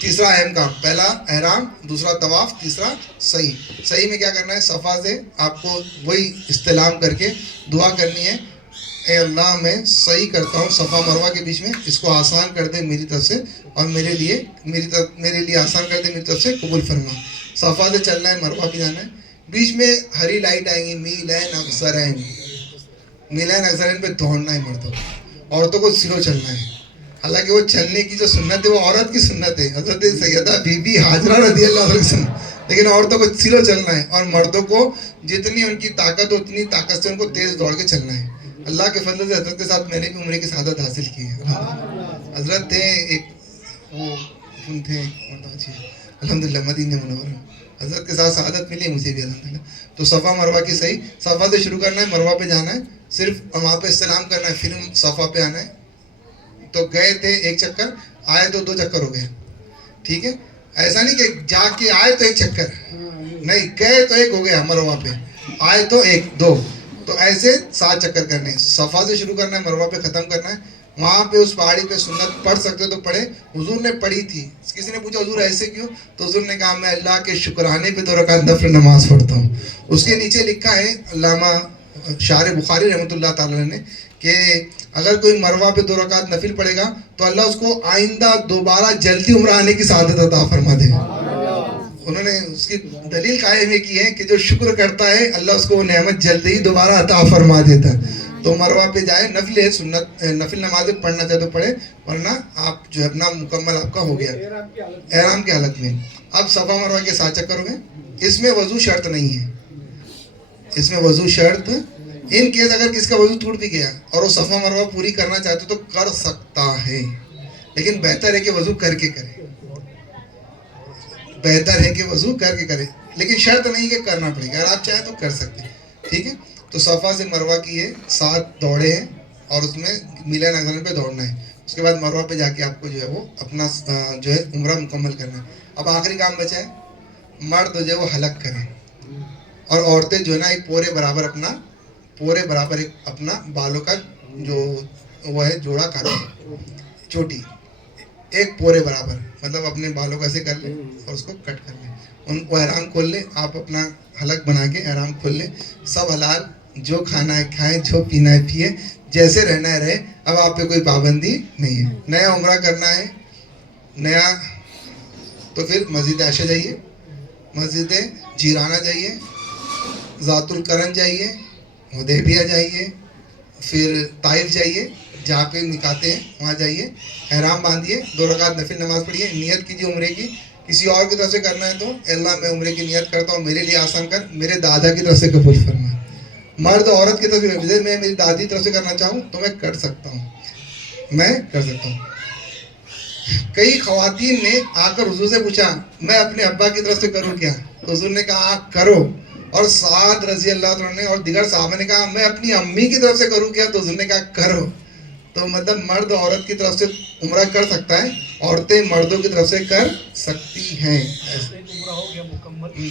تیسرا اہم کام, پہلا احرام, دوسرا طواف, تیسرا صحیح. صحیح میں کیا کرنا ہے, صفا سے آپ کو وہی استلام کر کے دعا کرنی ہے, اے اللہ میں صحیح کرتا ہوں صفا مروہ کے بیچ میں, اس کو آسان کر دے میری طرف سے, اور میرے لیے آسان کر دے میری طرف سے, قبول فرما. صفا سے چلنا ہے, مروہ پہ جانا ہے, بیچ میں ہری لائٹ آئیں گی, میلین اکثرین پہ دوڑنا ہے مردوں, عورتوں کو سلو چلنا ہے. حالانکہ وہ چلنے کی جو سنت ہے وہ عورت کی سنت ہے, حضرت سیدہ بی بی حاجرہ رضی اللہ عنہ کی سنت, لیکن عورتوں کو سلو چلنا ہے, اور مردوں کو جتنی ان کی طاقت ہو اتنی طاقت سے ان کو تیز دوڑ کے چلنا ہے. اللہ کے فضل سے حضرت کے ساتھ میں نے بھی عمرے کی سعادت حاصل کی ہے. حضرت تھے ایک وہ تھے الحمدللہ مدینہ منورہ, حضرت کے ساتھ سعادت ملی مجھے بھی الحمدللہ. تو صفا مروہ کی صحیح, صفا سے شروع کرنا ہے, مروہ پہ جانا ہے, صرف وہاں پہ استلام کرنا ہے, پھر صفا پہ آنا ہے. تو گئے تھے 1 چکر, آئے تو 2 چکر ہو گئے, ٹھیک ہے. ایسا نہیں کہ جا کے آئے تو 1 چکر, نہیں, گئے تو 1 ہو گیا مروہ پہ, آئے تو 1 2, تو ایسے 7 چکر کرنے ہیں. صفا سے شروع کرنا ہے, مروہ پہ ختم کرنا ہے. وہاں پہ اس پہاڑی پہ سنت پڑھ سکتے تو پڑھے, حضور نے پڑھی تھی. کسی نے پوچھا حضور ایسے کیوں, تو حضور نے کہا میں اللہ کے شکرانے پہ 2 رکعت نفل نماز پڑھتا ہوں. اس کے نیچے لکھا ہے علامہ شارح بخاری رحمۃ اللہ تعالی نے کہ اگر کوئی مروہ پہ 2 رکعت نفل پڑھے گا تو اللہ اس کو آئندہ دوبارہ جلدی عمرہ آنے کی سعادت عطا فرما دے. انہوں نے اس کی دلیل قائم یہ کی ہے کہ جو شکر کرتا ہے اللہ اس کو وہ نعمت جلدی ہی دوبارہ عطا فرما دیتا ہے. تو مروہ پہ جائے, نفل ہے, سنت نفل نمازیں پڑھنا چاہے تو پڑھے, ورنہ آپ جو ہے اپنا مکمل آپ کا ہو گیا احرام کی حالت میں. اب صفا مروہ کے 7 چکر ہو گئے. اس میں وضو شرط نہیں ہے, اس میں وضو شرط, ان کیس اگر کس کا وضو ٹوٹ بھی گیا اور وہ صفا مروہ پوری کرنا چاہتے تو کر سکتا ہے, لیکن بہتر ہے کہ وضو کر کے کرے, بہتر ہے کہ وضو کر کے کرے, لیکن شرط نہیں کہ کرنا پڑے گا, اگر آپ چاہیں تو کر سکتے ہیں, ٹھیک ہے. تو صفا سے مروہ کی یہ 7 دوڑے ہیں, اور اس میں میلین اکثرین پہ دوڑنا ہے. اس کے بعد مروہ پہ جا کے آپ کو جو ہے وہ اپنا جو ہے عمرہ مکمل کرنا ہے. اب آخری کام بچا ہے, مرد جو ہے وہ حلق کریں, اور عورتیں جو ہے نا ایک پورے برابر ایک اپنا بالوں کا جو وہ ہے جوڑا کاٹیں, چوٹی ایک پورے برابر, مطلب اپنے بالوں کا ایسے کر لیں اور اس کو کٹ کر لیں. ان کو احرام کھول لیں, آپ اپنا حلق بنا کے احرام کھول لیں. سب حلال, جو کھانا ہے کھائیں, جو پینا ہے پیے, جیسے رہنا ہے رہے. اب آپ پہ کوئی پابندی نہیں ہے. نیا عمرہ کرنا ہے نیا, تو پھر مسجد عائشہ جائیے, مسجد جیرانہ جائیے, ذات القرن جائیے, حدیبیہ جائیے, پھر طائف جائیے, جہاں پہ نکاتے ہیں وہاں جائیے, احرام باندھیے, 2 رکعت نفل نماز پڑھیے, نیت کیجیے عمرے کی. کسی اور کی طرف سے کرنا ہے تو اللہ میں عمرے کی نیت کرتا ہوں, میرے لیے آسان کر, میرے دادا کی طرف سے قبول فرما. مرد عورت کی طرف سے, میں میری دادی کی طرف سے کرنا چاہوں تو میں کر سکتا ہوں, میں کر سکتا ہوں. کئی خواتین نے آ کر حضور سے پوچھا میں اپنے ابا کی طرف سے کروں کیا, تو حضور نے کہا آپ کرو. اور سعد رضی اللہ عنہ نے اور دیگر صحابہ نے کہا میں اپنی امی کی طرف سے کروں کیا, تو حضور نے کہا کرو. تو مطلب مرد عورت کی طرف سے عمرہ کر سکتا ہے, عورتیں مردوں کی طرف سے کر سکتی ہیں. عمرہ ہو گیا مکمل.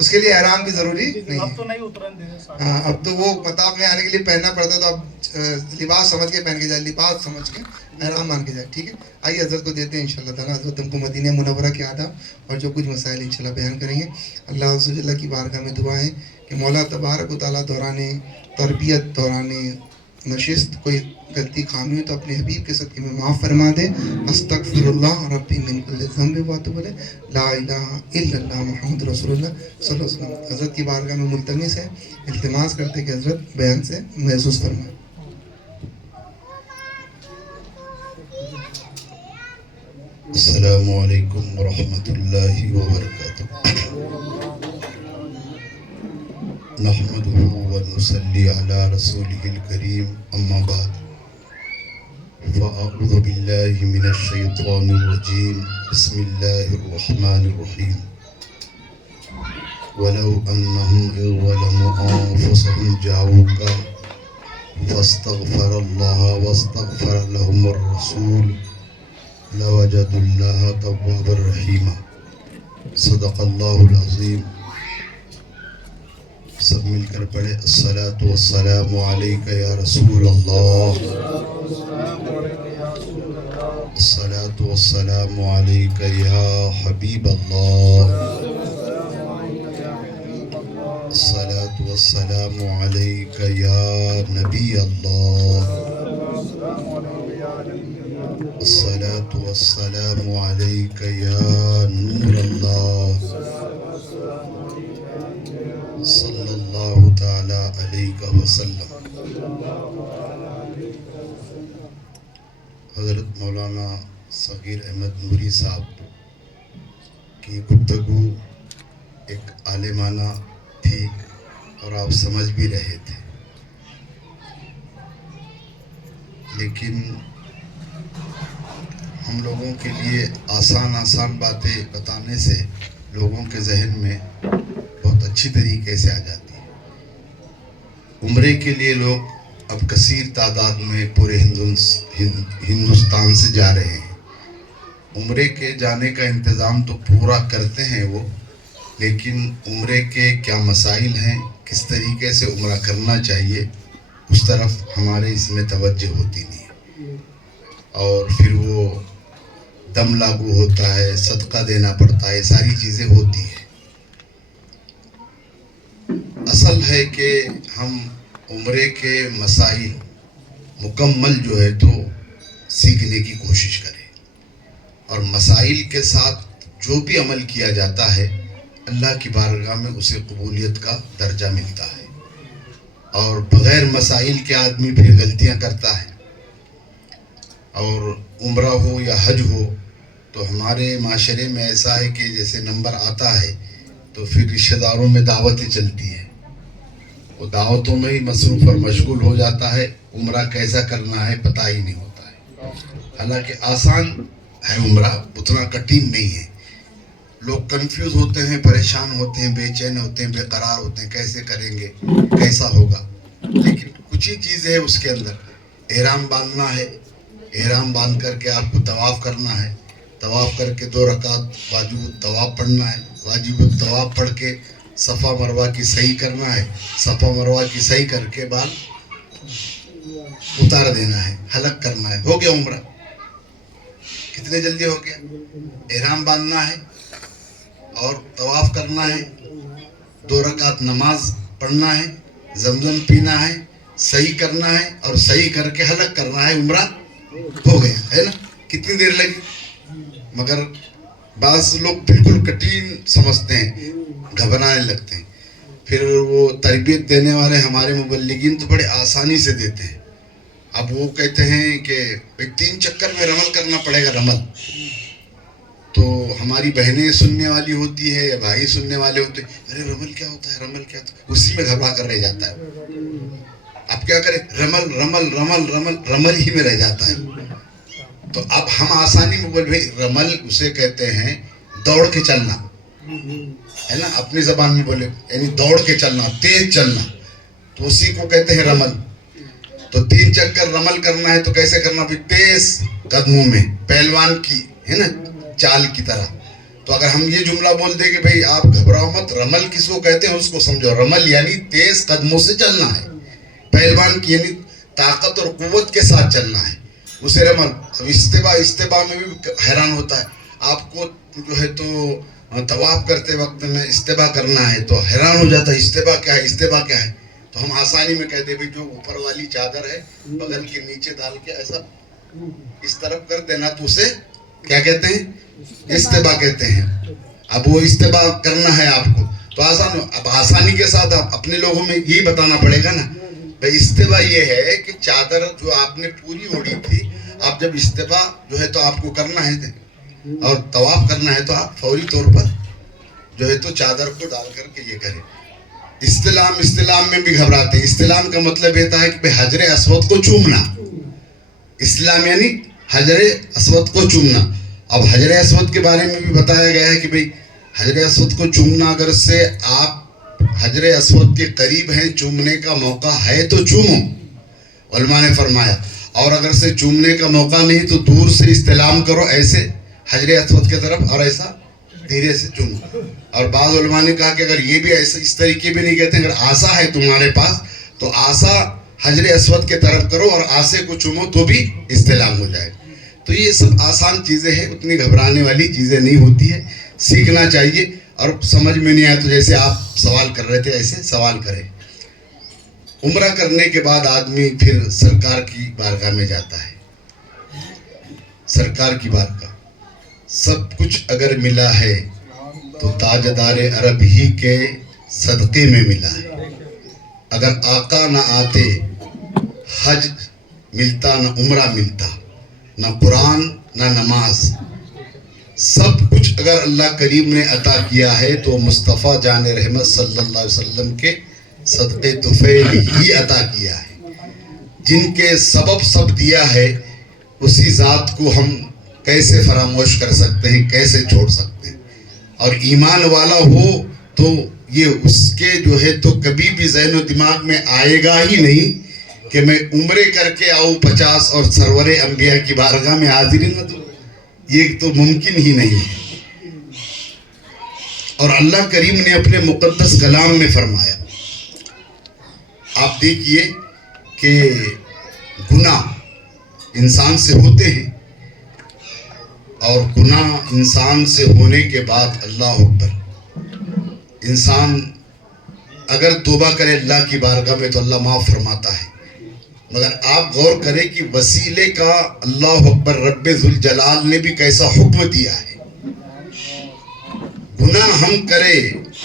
اس کے لیے احرام بھی ضروری نہیں اب ہے. تو نہیں اترن دے رہے سارے. ہاں اب تو وہ مطاف میں آنے کے لیے پہننا پڑتا تو اب لباس سمجھ کے پہن کے جائے, لباس سمجھ کے احرام مان کے جائے. ٹھیک ہے, آئیے حضرت کو دیتے ہیں انشاءاللہ تعالیٰ. حضرت ہم کو مدینہ منورہ کے آداب اور جو کچھ مسائل انشاءاللہ بیان کریں گے. اللہ عز و جل کی بارگاہ میں دعا ہے کہ مولا تبارک و تعالیٰ دوران تربیت, دوران نشست کوئی غلطی خامی ہو تو اپنے حبیب کے صدقے میں معاف فرما دے. استغفر اللہ ربی من کل ذنب واتوب الیہ, لا الہ الا اللہ محمد رسول اللہ صلی اللہ علیہ وسلم. حضرت کی بارگاہ میں ملتمس ہے, التماس کرتے کہ حضرت بیان سے محسوس فرمائیں. السلام علیکم ورحمۃ اللہ وبرکاتہ. نحمده ونصلي على رسوله الكريم اما بعد فاعوذ بالله من الشيطان الرجيم بسم الله الرحمن الرحيم. ولو انهم اذ ظلموا انفسهم جاءوك فاستغفر الله واستغفر لهم الرسول لوجدوا الله توابا رحيما. صدق اللہ العظیم. سب مل کر پڑھے الصلاۃ والسلام علیک یا رسول اللہ, الصلاۃ والسلام علیک یا حبیب اللہ, الصلاۃ والسلام علیک یا نبی اللہ, الصلاۃ والسلام علیک یا نور اللہ صلی اللہ تعالی علیہ وسلم. حضرت مولانا صغیر احمد نوری صاحب کی گفتگو ایک عالمانہ تھی اور آپ سمجھ بھی رہے تھے, لیکن ہم لوگوں کے لیے آسان باتیں بتانے سے لوگوں کے ذہن میں بہت اچھی طریقے سے آ جاتی ہے. عمرے کے لیے لوگ اب کثیر تعداد میں پورے ہندوستان سے جا رہے ہیں. عمرے کے جانے کا انتظام تو پورا کرتے ہیں وہ, لیکن عمرے کے کیا مسائل ہیں, کس طریقے سے عمرہ کرنا چاہیے, اس طرف ہمارے اس میں توجہ ہوتی نہیں ہے. اور پھر وہ دم لاگو ہوتا ہے, صدقہ دینا پڑتا ہے, ساری چیزیں ہوتی ہیں. اصل ہے کہ ہم عمرے کے مسائل مکمل جو ہے تو سیکھنے کی کوشش کریں, اور مسائل کے ساتھ جو بھی عمل کیا جاتا ہے اللہ کی بارگاہ میں اسے قبولیت کا درجہ ملتا ہے. اور بغیر مسائل کے آدمی پھر غلطیاں کرتا ہے. اور عمرہ ہو یا حج ہو تو ہمارے معاشرے میں ایسا ہے کہ جیسے نمبر آتا ہے تو پھر رشتہ داروں میں دعوتیں چلتی ہیں, وہ دعوتوں میں ہی مصروف اور مشغول ہو جاتا ہے. عمرہ کیسا کرنا ہے پتہ ہی نہیں ہوتا ہے. حالانکہ آسان ہے عمرہ, اتنا کٹھن نہیں ہے. لوگ کنفیوز ہوتے ہیں, پریشان ہوتے ہیں, بے چین ہوتے ہیں, بے قرار ہوتے ہیں, کیسے کریں گے, کیسا ہوگا. لیکن کچھ ہی چیزیں ہیں اس کے اندر. احرام باندھنا ہے, احرام باندھ کر کے آپ کو طواف کرنا ہے, طواف کر کے 2 رکعت واجب الطواف پڑھنا ہے, واجب الطواف پڑھ کے صفا مروہ کی صحیح کرنا ہے, صفا مروہ کی صحیح کر کے بعد اتار دینا ہے, حلق کرنا ہے. ہو گیا عمرہ. کتنے جلدی ہو گیا. احرام باندھنا ہے اور طواف کرنا ہے, 2 رکعت نماز پڑھنا ہے, زمزم پینا ہے, صحیح کرنا ہے اور صحیح کر کے حلق کرنا ہے. عمرہ ہو گیا ہے نا. کتنی دیر لگی. مگر بعض لوگ بالکل کٹھن سمجھتے ہیں, گھبرانے لگتے ہیں. پھر وہ تربیت دینے والے ہمارے مبلغین تو بڑے آسانی سے دیتے ہیں. اب وہ کہتے ہیں کہ 3 چکر میں رمل کرنا پڑے گا. رمل تو ہماری بہنیں سننے والی ہوتی ہے یا بھائی سننے والے ہوتے ہیں, ارے رمل کیا ہوتا ہے, رمل کیا ہوتا ہے, اسی میں گھبرا کر رہ جاتا ہے. اب کیا کرے, رمل رمل رمل رمل رمل ہی میں رہ جاتا ہے. تو اب ہم آسانی میں بول بھائی رمل اسے کہتے ہیں دوڑ کے چلنا ہے نا, اپنی زبان میں بولے یعنی دوڑ کے چلنا, تیز چلنا, تو اسی کو کہتے ہیں رمل. تو 3 چکر رمل کرنا ہے تو کیسے کرنا, بھی تیز قدموں میں, پہلوان کی ہے نا چال کی طرح. تو اگر ہم یہ جملہ بول دیں کہ بھئی آپ گھبراؤ مت، رمل کس کو کہتے ہیں اس کو سمجھو. رمل یعنی تیز قدموں سے چلنا ہے، پہلوان کی یعنی طاقت اور قوت کے ساتھ چلنا ہے، اسے رمل. استباء میں بھی حیران ہوتا ہے، آپ کو جو ہے تو طواف کرتے وقت میں استباء کرنا ہے تو حیران ہو جاتا ہے استباء کیا ہے، استباء کیا ہے. تو ہم آسانی میں کہتے ہیں جو اوپر والی چادر ہے بغل کے نیچے ڈال کے ایسا اس طرف کر دینا تو اسے کیا کہتے ہیں، استباء کہتے ہیں. اب وہ استباء کرنا ہے آپ کو تو آسان، اب آسانی کے ساتھ اپنے لوگوں میں یہی بتانا پڑے گا نا بھائی. استباء یہ ہے کہ چادر جو آپ نے پوری اوڑھی تھی، آپ جب استباء جو ہے تو آپ کو کرنا ہے اور طواف کرنا ہے تو آپ فوری طور پر جو ہے تو چادر کو ڈال کر کے یہ کریں. استلام میں بھی گھبراتے ہیں. استلام کا مطلب یہ ہے کہ حجر اسود کو چومنا. اسلام یعنی حجر اسود کو چومنا. اب حجر اسود کے بارے میں بھی بتایا گیا ہے کہ بھئی حجر اسود کو چومنا، اگر سے آپ حجر اسود کے قریب ہیں، چومنے کا موقع ہے تو چومو، علماء نے فرمایا. اور اگر سے چومنے کا موقع نہیں تو دور سے استلام کرو، ایسے حجر اسود کی طرف اور ایسا دھیرے سے چومو. اور بعض علماء نے کہا کہ اگر یہ بھی ایسے اس طریقے بھی نہیں کہتے، اگر آسا ہے تمہارے پاس تو آسا حجر اسود کے طرف کرو اور آسے کو چومو تو بھی استلام ہو جائے. تو یہ سب آسان چیزیں ہیں، اتنی گھبرانے والی چیزیں نہیں ہوتی ہے. سیکھنا چاہیے، اور سمجھ میں نہیں آیا تو جیسے آپ سوال کر رہے تھے ایسے سوال کریں. عمرہ کرنے کے بعد آدمی پھر سرکار کی بارگاہ میں جاتا ہے. سرکار کی بارگاہ سب کچھ اگر ملا ہے تو تاجدار عرب ہی کے صدقے میں ملا ہے. اگر آقا نہ آتے حج ملتا، نہ عمرہ ملتا، نہ قرآن نہ نماز. سب کچھ اگر اللہ کریم نے عطا کیا ہے تو مصطفیٰ جان رحمت صلی اللہ علیہ وسلم کے صدقے طفیل ہی عطا کیا ہے. جن کے سبب سب دیا ہے اسی ذات کو ہم کیسے فراموش کر سکتے ہیں، کیسے چھوڑ سکتے ہیں. اور ایمان والا ہو تو یہ اس کے جو ہے تو کبھی بھی ذہن و دماغ میں آئے گا ہی نہیں کہ میں عمرے کر کے آؤں 50 اور سرور انبیاء کی بارگاہ میں حاضری نہ دوں. یہ تو ممکن ہی نہیں ہے. اور اللہ کریم نے اپنے مقدس کلام میں فرمایا، آپ دیکھیے کہ گناہ انسان سے ہوتے ہیں، اور گناہ انسان سے ہونے کے بعد اللہ اکبر، انسان اگر توبہ کرے اللہ کی بارگاہ میں تو اللہ معاف فرماتا ہے. مگر آپ غور کریں کہ وسیلے کا اللہ اکبر رب ذوالجلال نے بھی کیسا حکم دیا ہے. گناہ ہم کرے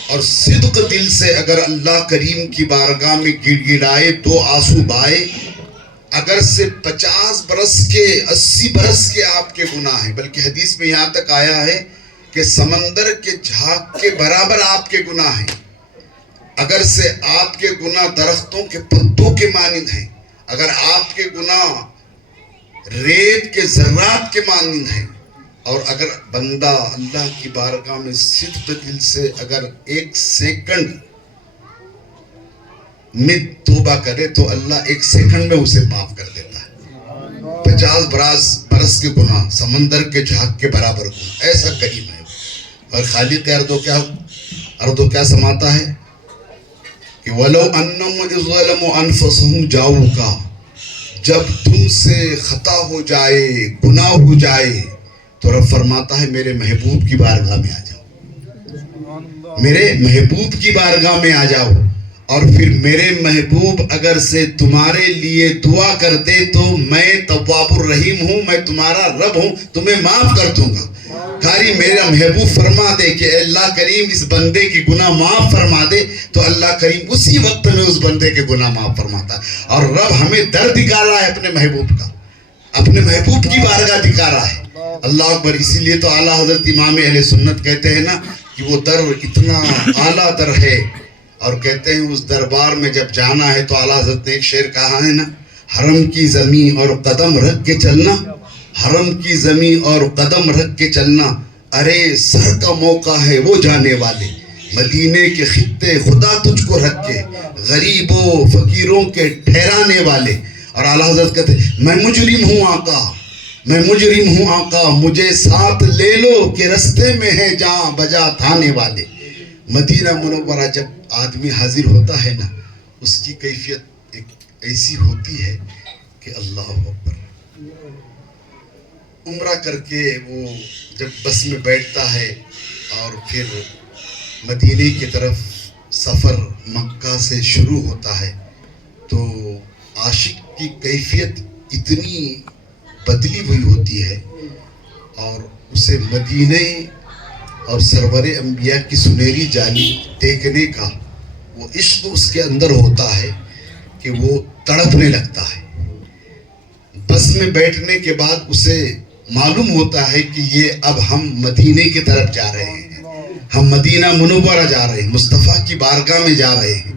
اور صدق دل سے اگر اللہ کریم کی بارگاہ میں گڑ گڑائے تو آنسو بائے، اگر سے 50 برس کے 80 برس کے آپ کے گناہ ہیں، بلکہ حدیث میں یہاں تک آیا ہے کہ سمندر کے جھاگ کے برابر آپ کے گناہ ہیں. اگر سے آپ کے گناہ درختوں کے پتوں کے مانند ہیں، اگر آپ کے گناہ ریت کے ذرات کے مانند ہیں، اور اگر بندہ اللہ کی بارگاہ میں صدق دل سے اگر 1 سیکنڈ میں توبہ کرے تو اللہ 1 سیکنڈ میں اسے معاف کر دیتا ہے. 50 برس کے گناہ سمندر کے جھاگ کے برابر گناہ، ایسا کریم ہے. اور خالق اردو کیا سماتا ہے کہ وَلَوْ أَنَّهُمْ إِذْ ظَلَمُوا أَنفُسَهُمْ جَاءُوكَ، جب تم سے خطا ہو جائے، گناہ ہو جائے تو رب فرماتا ہے میرے محبوب کی بارگاہ میں آ جاؤ، میرے محبوب کی بارگاہ میں آ جاؤ. اور پھر میرے محبوب اگر سے تمہارے لیے دعا کر دے تو میں تواب الرحیم ہوں، میں تمہارا رب ہوں، تمہیں معاف کر دوں گا. کاری میرا محبوب فرما دے کہ اللہ کریم اس بندے کی گناہ معاف فرما دے تو اللہ کریم اسی وقت میں اس بندے کے گناہ معاف فرماتا ہے. اور رب ہمیں در دکھا رہا ہے اپنے محبوب کا، اپنے محبوب کی بارگاہ دکھا رہا ہے. اللہ اکبر. اسی لیے تو اعلیٰ حضرت امام اہل سنت کہتے ہیں نا کہ وہ در اتنا اعلیٰ در ہے، اور کہتے ہیں اس دربار میں جب جانا ہے تو اعلیٰ حضرت نے ایک شعر کہا ہے نا، حرم کی زمین اور قدم رکھ کے چلنا، حرم کی زمین اور قدم رکھ کے چلنا، ارے سر کا موقع ہے وہ جانے والے، مدینے کے خطے خدا تجھ کو رکھ کے، غریبوں فقیروں کے ٹھہرانے والے. اور اعلیٰ حضرت کہتے ہیں میں مجرم ہوں آقا، میں مجرم ہوں آقا مجھے ساتھ لے لو کہ رستے میں ہے جہاں بجا تھانے والے. مدینہ منورہ جب آدمی حاضر ہوتا ہے نا اس کی کیفیت ایک ایسی ہوتی ہے کہ اللہ اکبر. عمرہ کر کے وہ جب بس میں بیٹھتا ہے اور پھر مدینے کی طرف سفر مکہ سے شروع ہوتا ہے تو عاشق کی کیفیت اتنی بدلی ہوئی ہوتی ہے اور اسے مدینے اور سرور انبیاء کی سنہری جانب دیکھنے کا وہ عشق اس کے اندر ہوتا ہے کہ وہ تڑپنے لگتا ہے. بس میں بیٹھنے کے بعد اسے معلوم ہوتا ہے کہ یہ اب ہم مدینے کی طرف جا رہے ہیں, ہم مدینہ منورہ جا رہے ہیں, مصطفیٰ کی بارگاہ میں جا رہے ہیں.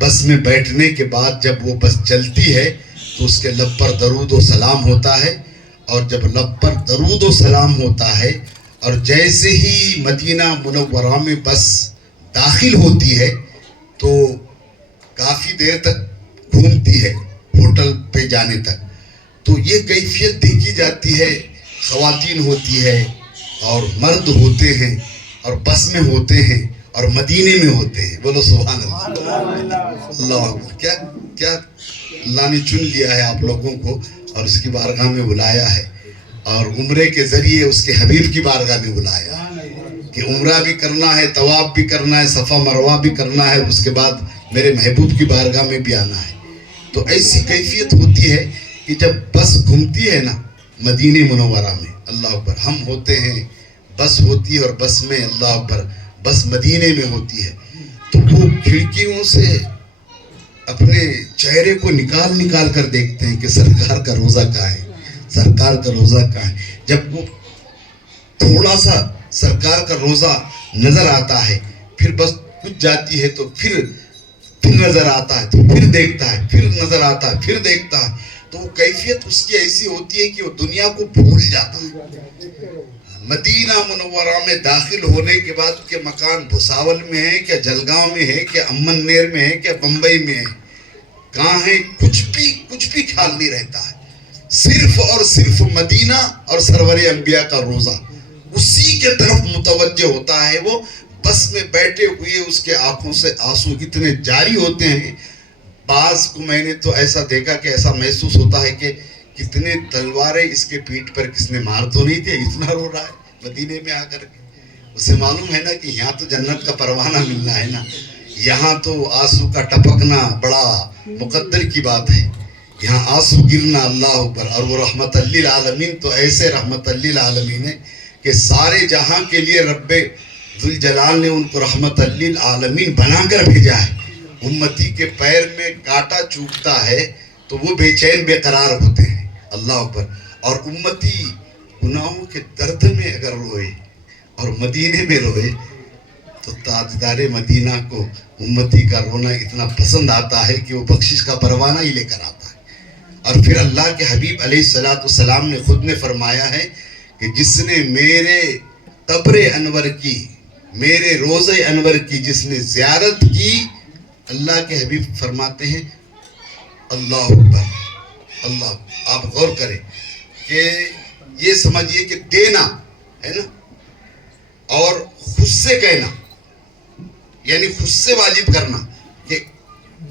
بس میں بیٹھنے کے بعد جب وہ بس چلتی ہے تو اس کے لب پر درود و سلام ہوتا ہے اور جب لب پر درود و سلام ہوتا ہے اور جیسے ہی مدینہ منورہ میں بس داخل ہوتی ہے تو کافی دیر تک گھومتی ہے ہوٹل پہ جانے تک. تو یہ کیفیت دیکھی جاتی ہے. خواتین ہوتی ہے اور مرد ہوتے ہیں اور بس میں ہوتے ہیں اور مدینے میں ہوتے ہیں. بولو سبحان اللہ. اللہ اکبر. کیا کیا اللہ نے چن لیا ہے آپ لوگوں کو اور اس کی بارگاہ میں بلایا ہے اور عمرے کے ذریعے اس کے حبیب کی بارگاہ میں بلایا کہ عمرہ بھی کرنا ہے, طواف بھی کرنا ہے, صفا مروہ بھی کرنا ہے, اس کے بعد میرے محبوب کی بارگاہ میں بھی آنا ہے. تو ایسی کیفیت ہوتی ہے کہ جب بس گھومتی ہے نا مدینہ منورہ میں, اللہ اکبر, ہم ہوتے ہیں, بس ہوتی ہے اور بس میں اللہ اکبر بس مدینے میں ہوتی ہے تو وہ کھڑکیوں سے اپنے چہرے کو نکال کر دیکھتے ہیں کہ سرکار کا روزہ کہاں ہے, سرکار کا روزہ کہاں ہے. جب وہ تھوڑا سا سرکار کا روزہ نظر آتا ہے پھر بس کچھ جاتی ہے تو پھر نظر آتا ہے تو پھر دیکھتا ہے, پھر نظر آتا ہے, پھر دیکھتا ہے. تو وہ کیفیت اس کی ایسی ہوتی ہے کہ وہ دنیا کو بھول جاتا ہے. مدینہ منورہ میں داخل ہونے کے بعد کہ مکان بھساول میں ہے, کیا جلگاؤں میں ہے, کیا امن نیر میں ہے, کیا بمبئی میں ہے, کہاں ہے, کچھ بھی خیال نہیں رہتا ہے. صرف اور صرف مدینہ اور سرور انبیاء کا روزہ اسی کے طرف متوجہ ہوتا ہے. وہ بس میں بیٹھے ہوئے اس کے آنکھوں سے آنسو اتنے جاری ہوتے ہیں. بعض کو میں نے تو ایسا دیکھا کہ ایسا محسوس ہوتا ہے کہ کتنے تلواریں اس کے پیٹھ پر کس نے مار تو نہیں تھے, اتنا رو رہا ہے مدینے میں آ کر کے. اسے معلوم ہے نا کہ یہاں تو جنت کا پروانہ ملنا ہے نا, یہاں تو آنسو کا ٹپکنا بڑا مقدر کی بات ہے. یہاں آنسو گرنا اللہ اوپر, اور وہ رحمت للعالمین تو ایسے رحمت للعالمین ہے کہ سارے جہاں کے لیے رب ذوالجلال نے ان کو رحمت للعالمین بنا کر بھیجا ہے. امتی کے پیر میں کانٹا چوبتا ہے تو وہ بے چین بے قرار ہوتے ہیں, اللہ اکبر. اور امتی گناہوں کے درد میں اگر روئے اور مدینے میں روئے تو تاجدار مدینہ کو امتی کا رونا اتنا پسند آتا ہے کہ وہ بخشش کا پروانہ ہی لے کر آتا ہے. اور پھر اللہ کے حبیب علیہ السلام نے خود نے فرمایا ہے کہ جس نے میرے قبر انور کی, میرے روضہ انور کی جس نے زیارت کی, اللہ کے حبیب فرماتے ہیں اللہ اکبر. اللہ, آپ غور کریں کہ یہ سمجھیے کہ دینا ہے نا اور خود سے کہنا یعنی خود سے واجب کرنا کہ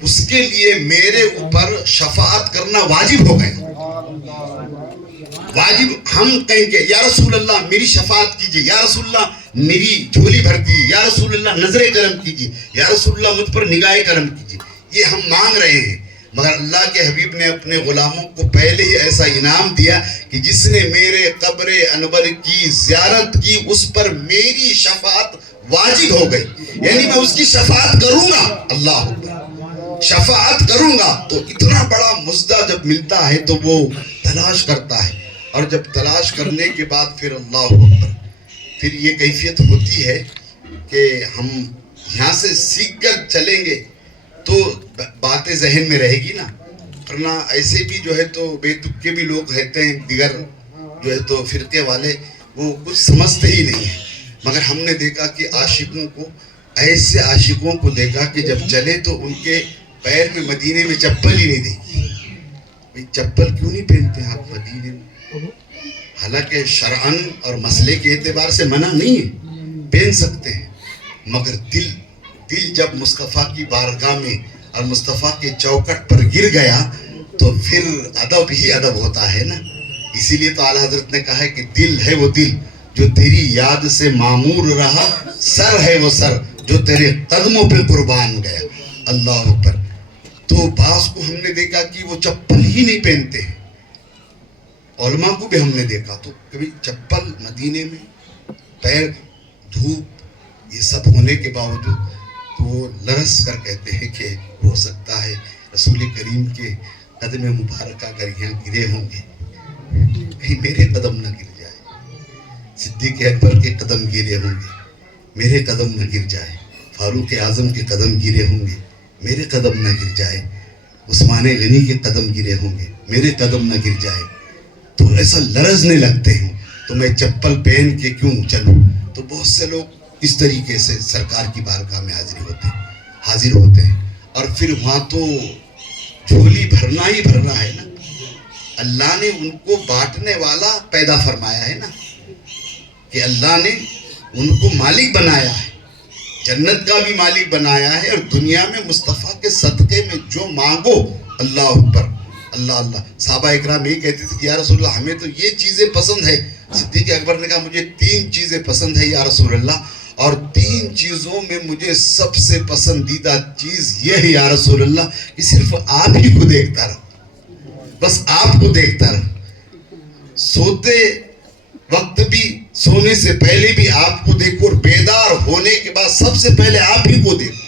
اس کے لیے میرے اوپر شفاعت کرنا واجب ہو گیا. واجب ہم کہیں گے یا رسول اللہ میری شفاعت کیجئے, یا رسول اللہ میری جھولی بھر دیجیے, یا رسول اللہ نظر کرم کیجیے, یا رسول اللہ مجھ پر نگاہ کرم کیجیے. یہ ہم مانگ رہے ہیں, مگر اللہ کے حبیب نے اپنے غلاموں کو پہلے ہی ایسا انعام دیا کہ جس نے میرے قبر انور کی زیارت کی اس پر میری شفاعت واجب ہو گئی. یعنی میں اس کی شفاعت کروں گا, اللہ اکبر, شفاعت کروں گا. تو اتنا بڑا مزدہ جب ملتا ہے تو وہ تلاش کرتا ہے, اور جب تلاش کرنے کے بعد پھر اللہ اکبر پھر یہ کیفیت ہوتی ہے کہ ہم یہاں سے سیکھ کر چلیں گے تو باتیں ذہن میں رہے گی نا, ورنہ ایسے بھی جو ہے تو بے تکے بھی لوگ رہتے ہیں, دیگر جو ہے تو فرقے والے, وہ کچھ سمجھتے ہی نہیں ہیں. مگر ہم نے دیکھا کہ عاشقوں کو, ایسے عاشقوں کو دیکھا کہ جب چلے تو ان کے پیر میں مدینے میں چپل ہی نہیں دیکھی. چپل کیوں نہیں پہنتے آپ مدینے میں؟ حالانکہ شرعن اور مسئلے کے اعتبار سے منع نہیں ہے، پہن سکتے ہیں، مگر دل جب مصطفیٰ کی بارگاہ میں اور مصطفیٰ کے چوکٹ پر گر گیا تو پھر ادب ہی ادب ہوتا ہے نا. اسی لیے تو اعلیٰ حضرت نے کہا ہے کہ دل ہے وہ دل جو تیری یاد سے معمور رہا، سر ہے وہ سر جو تیرے قدموں پہ قربان گیا. اللہ اکبر. تو بعض کو ہم نے دیکھا کہ وہ چپل ہی نہیں پہنتے ہیں. علماء کو بھی ہم نے دیکھا تو کبھی چپل مدینے میں پیر دھوپ یہ سب ہونے کے باوجود تو وہ لرس کر کہتے ہیں کہ ہو سکتا ہے رسول کریم کے قدم مبارکہ اگر یہاں گرے ہوں گے کہیں میرے قدم نہ گر جائے، صدیق اکبر کے قدم گرے ہوں گے میرے قدم نہ گر جائے، فاروق اعظم کے قدم گرے ہوں گے میرے قدم نہ گر جائے، عثمان غنی کے قدم گرے ہوں گے میرے قدم نہ گر جائے. تو ایسا لرزنے لگتے ہیں تو میں چپل پہن کے کیوں چلوں. تو بہت سے لوگ اس طریقے سے سرکار کی بارگاہ میں حاضر ہوتے ہیں اور پھر وہاں تو جھولی بھرنا ہی بھرنا ہے نا. اللہ نے ان کو بانٹنے والا پیدا فرمایا ہے نا، کہ اللہ نے ان کو مالک بنایا ہے، جنت کا بھی مالک بنایا ہے، اور دنیا میں مصطفیٰ کے صدقے میں جو مانگو اللہ اکبر اللہ اللہ. صحابہ اکرام یہی کہتے تھے کہ یا رسول اللہ ہمیں تو یہ چیزیں پسند ہے. صدیق اکبر نے کہا مجھے 3 چیزیں پسند ہے یا رسول اللہ، اور 3 چیزوں میں مجھے سب سے پسندیدہ چیز یہ ہے یا رسول اللہ کہ صرف آپ ہی کو دیکھتا رہا، بس آپ کو دیکھتا رہا، سوتے وقت بھی سونے سے پہلے بھی آپ کو دیکھو، اور بیدار ہونے کے بعد سب سے پہلے آپ ہی کو دیکھو.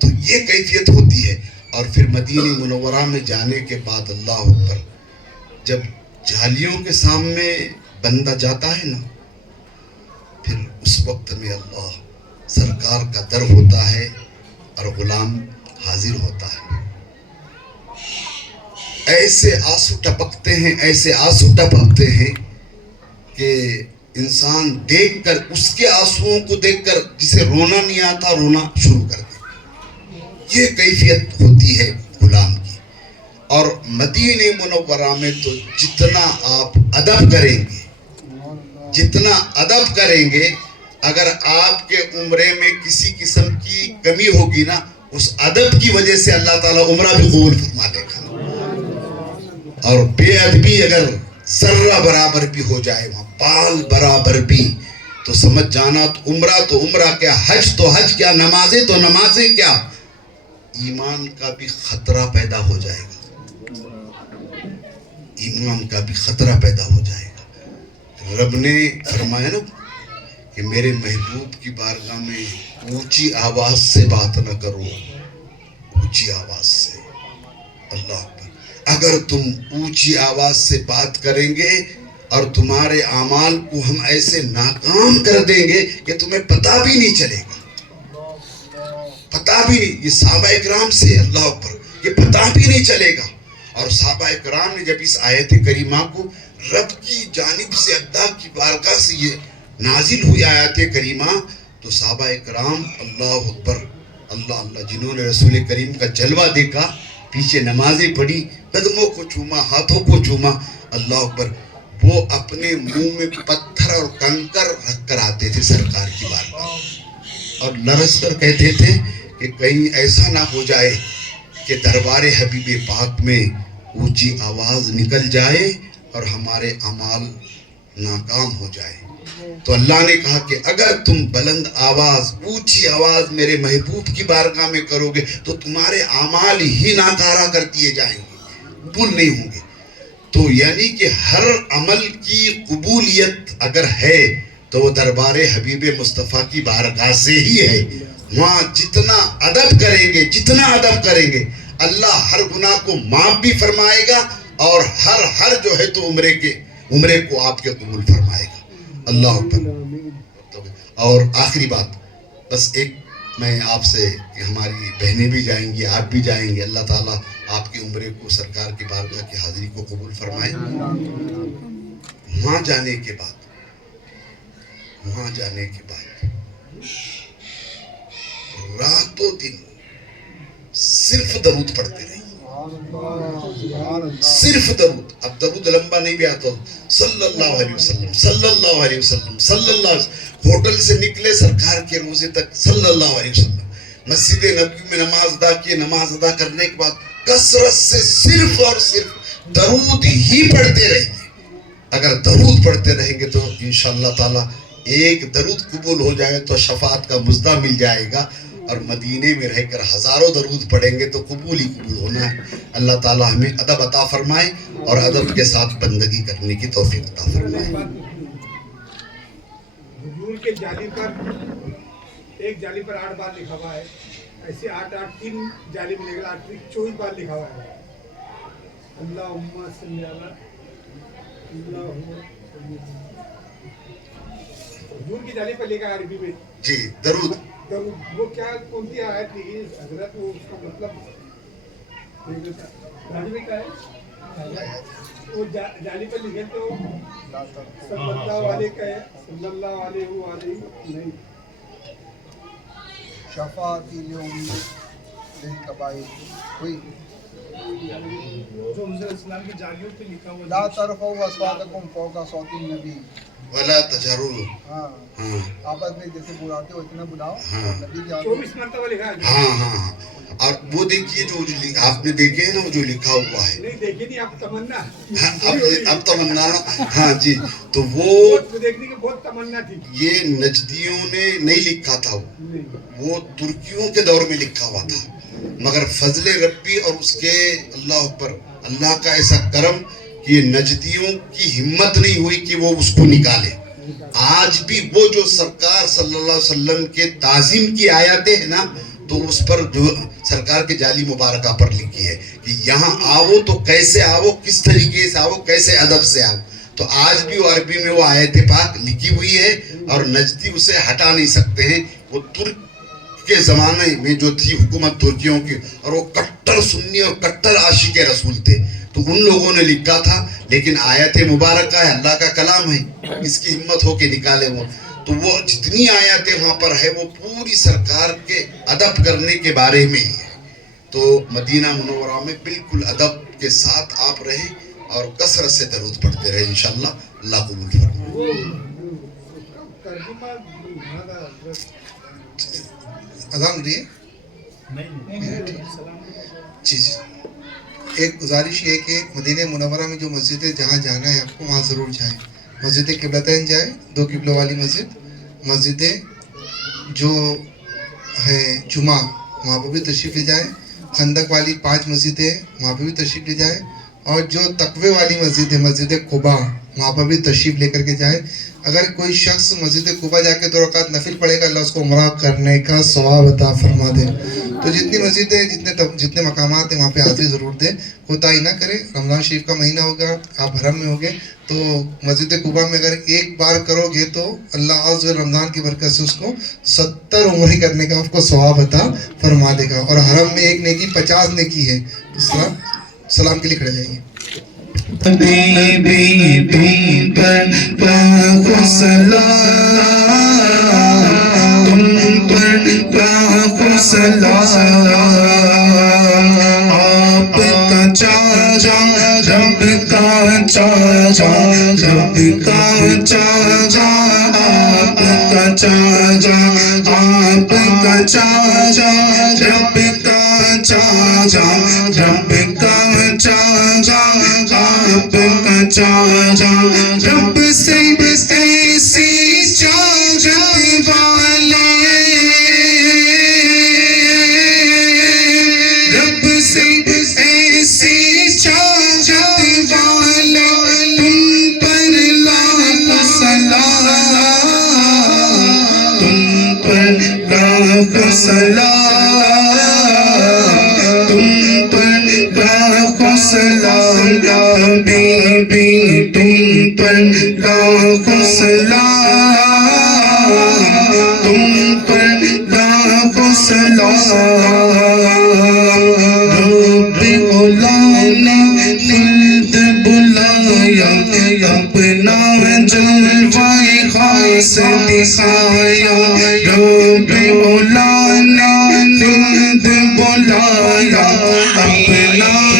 تو یہ کیفیت ہوتی ہے. اور پھر مدینہ منورہ میں جانے کے بعد اللہ اکبر جب جھالیوں کے سامنے بندہ جاتا ہے نا پھر اس وقت میں اللہ سرکار کا در ہوتا ہے اور غلام حاضر ہوتا ہے. ایسے آنسو ٹپکتے ہیں کہ انسان دیکھ کر اس کے آنسوؤں کو دیکھ کر جسے رونا نہیں آتا رونا شروع کر دے. یہ کیفیت ہوتی ہے غلام کی. اور مدینہ منورہ میں تو جتنا آپ ادب کریں گے اگر آپ کے عمرے میں کسی قسم کی کمی ہوگی نا اس ادب کی وجہ سے اللہ تعالیٰ عمرہ بھی قبول فرما دے گا. اور بے ادبی اگر ذرہ برابر بھی ہو جائے وہاں پال برابر بھی تو سمجھ جانا تو عمرہ کیا، حج تو حج کیا، نمازیں تو نمازیں کیا، ایمان کا بھی خطرہ پیدا ہو جائے گا. رب نے فرمایا نا کہ میرے محبوب کی بارگاہ میں اونچی آواز سے بات نہ کرو، اونچی آواز سے. اللہ اکبر. اگر تم اونچی آواز سے بات کریں گے اور تمہارے اعمال کو ہم ایسے ناکام کر دیں گے کہ تمہیں پتہ بھی نہیں چلے گا، پتہ بھی نہیں. یہ صحابہ اکرام سے اللہ اکبر یہ پتہ بھی نہیں چلے گا. اور صحابہ اکرام نے جب اس آیت کریمہ کو رب کی جانب سے اللہ کی بارگاہ سے یہ نازل ہوئی آیت کریمہ تو صحابہ اکرام اللہ اکبر اللہ اللہ جنہوں نے رسول کریم کا جلوہ دیکھا، پیچھے نمازیں پڑھی، قدموں کو چوما، ہاتھوں کو چوما، اللہ اکبر، وہ اپنے منہ میں پتھر اور کنکر رکھ کر آتے تھے سرکار کی بارگاہ اور لرز کر کہتے تھے کہ کہیں ایسا نہ ہو جائے کہ دربار حبیب پاک میں اونچی آواز نکل جائے اور ہمارے اعمال ناکام ہو جائے. تو اللہ نے کہا کہ اگر تم بلند آواز اونچی آواز میرے محبوب کی بارگاہ میں کرو گے تو تمہارے اعمال ہی ناکارہ کر دیے جائیں گے، قبول نہیں ہوں گے. تو یعنی کہ ہر عمل کی قبولیت اگر ہے تو وہ دربار حبیب مصطفیٰ کی بارگاہ سے ہی ہے. وہاں جتنا ادب کریں گے اللہ ہر گناہ کو معاف بھی فرمائے گا اور ہر جو ہے تو عمرے کو آپ کے قبول فرمائے گا. اللہ اکبر. اور آخری بات بس ایک میں آپ سے کہ ہماری بہنیں بھی جائیں گی، آپ بھی جائیں گے، اللہ تعالیٰ آپ کے عمرے کو سرکار کی بارگاہ کی حاضری کو قبول فرمائے. وہاں جانے کے بعد راتوں دن صرف درود پڑھتے رہیے، صرف درود. اب درود لمبا نہیں بھی آتا, صلی اللہ علیہ وسلم صلی اللہ علیہ وسلم صلی اللہ علیہ وسلم. ہوٹل سے نکلے سرکار کے روزے تک صلی اللہ علیہ وسلم. مسجد نبوی میں نماز ادا کی, نماز ادا کرنے کے بعد کثرت سے صرف اور صرف درود ہی پڑھتے رہیں گے. اگر درود پڑھتے رہیں گے تو انشاءاللہ تعالی ایک درود قبول ہو جائے تو شفاعت کا مزدہ مل جائے گا, اور مدینے میں رہ کر ہزاروں درود پڑھیں گے تو قبول ہی قبول ہونا ہے. اللہ تعالی ہمیں ادب عطا فرمائے اور ادب کے ساتھ بندگی کرنے کی توفیق عطا فرمائے. حضور کے جالی پر ایک جالی پر 8 بار لکھا ہوا ہے, ایسے 8 3 جالی میں نکلا 24 بار لکھا ہوا ہے. اللہم صلی علی حضور کی جالی پر لکھا ہے عربی میں جی درود. وہ کیا کون سی آیت تھی حضرت, وہ اس کا مطلب میں کیا ہے, وہ جالی پر لکھے تو صلی اللہ علیہ کا ہے, صلی اللہ علیہ وآلہ نہیں, شفاعتی یوم للکبائر کوئی جو حضرت اسلام کی جالیوں پہ لکھا ہوا لا ترفعوا اصواتکم فوق صوت النبی. ولا تجروا. ہاں آپس میں جیسے بلاتے ہو اتنا بلاؤ, ہاں. نبی کے آگے 24 مرتبہ لکھا ہے. ہاں ہاں. اور وہ دیکھیے جو آپ نے دیکھے ہیں نا, وہ جو لکھا ہوا ہے نہیں دیکھے نہیں آپ تمنا, اب تمنا. ہاں جی, تو وہ دیکھنے کی بہت تمنا تھی. یہ نجدیوں نے نہیں لکھا تھا, وہ ترکیوں کے دور میں لکھا ہوا تھا, مگر فضل ربی اور اس کے اللہ پر اللہ کا ایسا کرم کہ یہ نجدیوں کی ہمت نہیں ہوئی کہ وہ اس کو نکالے. آج بھی وہ جو سرکار صلی اللہ علیہ وسلم کے تعظیم کی آیاتیں ہیں نا, تو اس پر جو سرکار کے جالی مبارکہ پر لکھی ہے کہ یہاں آؤ تو کیسے آؤ, کس طریقے سے آؤ, کیسے ادب سے آؤ. تو آج بھی وہ عربی میں وہ آیت پاک لکھی ہوئی ہے اور نجدی اسے ہٹا نہیں سکتے ہیں. وہ ترک کے زمانے میں جو تھی حکومت ترکیوں کی, اور وہ کٹر سنی اور کٹر عاشق رسول تھے, تو ان لوگوں نے لکھا تھا. لیکن آیت مبارکہ ہے, اللہ کا کلام ہے, اس کی ہمت ہو کے نکالے وہ. تو وہ جتنی آیاتیں وہاں پر ہے وہ پوری سرکار کے ادب کرنے کے بارے میں ہی ہے. تو مدینہ منورہ میں بالکل ادب کے ساتھ آپ رہیں اور کثرت سے درود پڑھتے رہیں, انشاءاللہ اللہ قبول فرمائے. اذان رہی ہے جی جی. ایک گزارش یہ کہ مدینہ منورہ میں جو مسجدیں جہاں جانا ہے آپ کو وہاں ضرور جائیں. مسجد قبلتین جائیں, 2 قبلوں والی مسجد, مسجد جو ہے جمعہ وہاں پہ بھی تشریف لے جائیں. خندق والی 5 مسجدیں وہاں پہ بھی تشریف لے جائیں, اور جو تقوی والی مسجد ہے مسجد قباء وہاں پر بھی تشریف لے کر کے جائیں. اگر کوئی شخص مسجد قباء جا کے 2 رکعت نفل پڑھے گا, اللہ اس کو عمرہ کرنے کا ثواب عطا فرما دے. تو جتنی مسجدیں جتنے مقامات ہیں وہاں پہ حاضری ضرور دیں, کوتاہی نہ کریں. رمضان شریف کا مہینہ ہوگا, آپ حرم میں ہوگے, تو مسجد قباء میں اگر ایک بار کرو گے تو اللہ عز و جل رمضان کی برکت سے اس کو 70 عمرے کرنے کا آپ کو ثواب عطا فرما دے گا. اور حرم میں ایک نیکی 50 نیکی ہے. سلام کے لیے کھڑے جائیے. حبیبی تم پر لاکھوں سلام, تم پر لاکھوں سلام. آپ کا چاچا رب کا چاچا, رب کا چاچا آپ کا چاچا, آپ کا چاچا رب کا چاچا, رب کا چاچا آپ کا چاچا. رب سے ایسی چاچا والے, رب سے ایسی چاچا والے, تم پر لاکھ سلام, تم پر لاکھ سلام, تم پر لاکھ سلام. حبیبی تم پر لاکھوں سلام, تم پر لاکھوں سلام. رب نے خلد بلایا, اپنا جلوہ خاص دکھایا. رب نے خلد بلایا, اپنا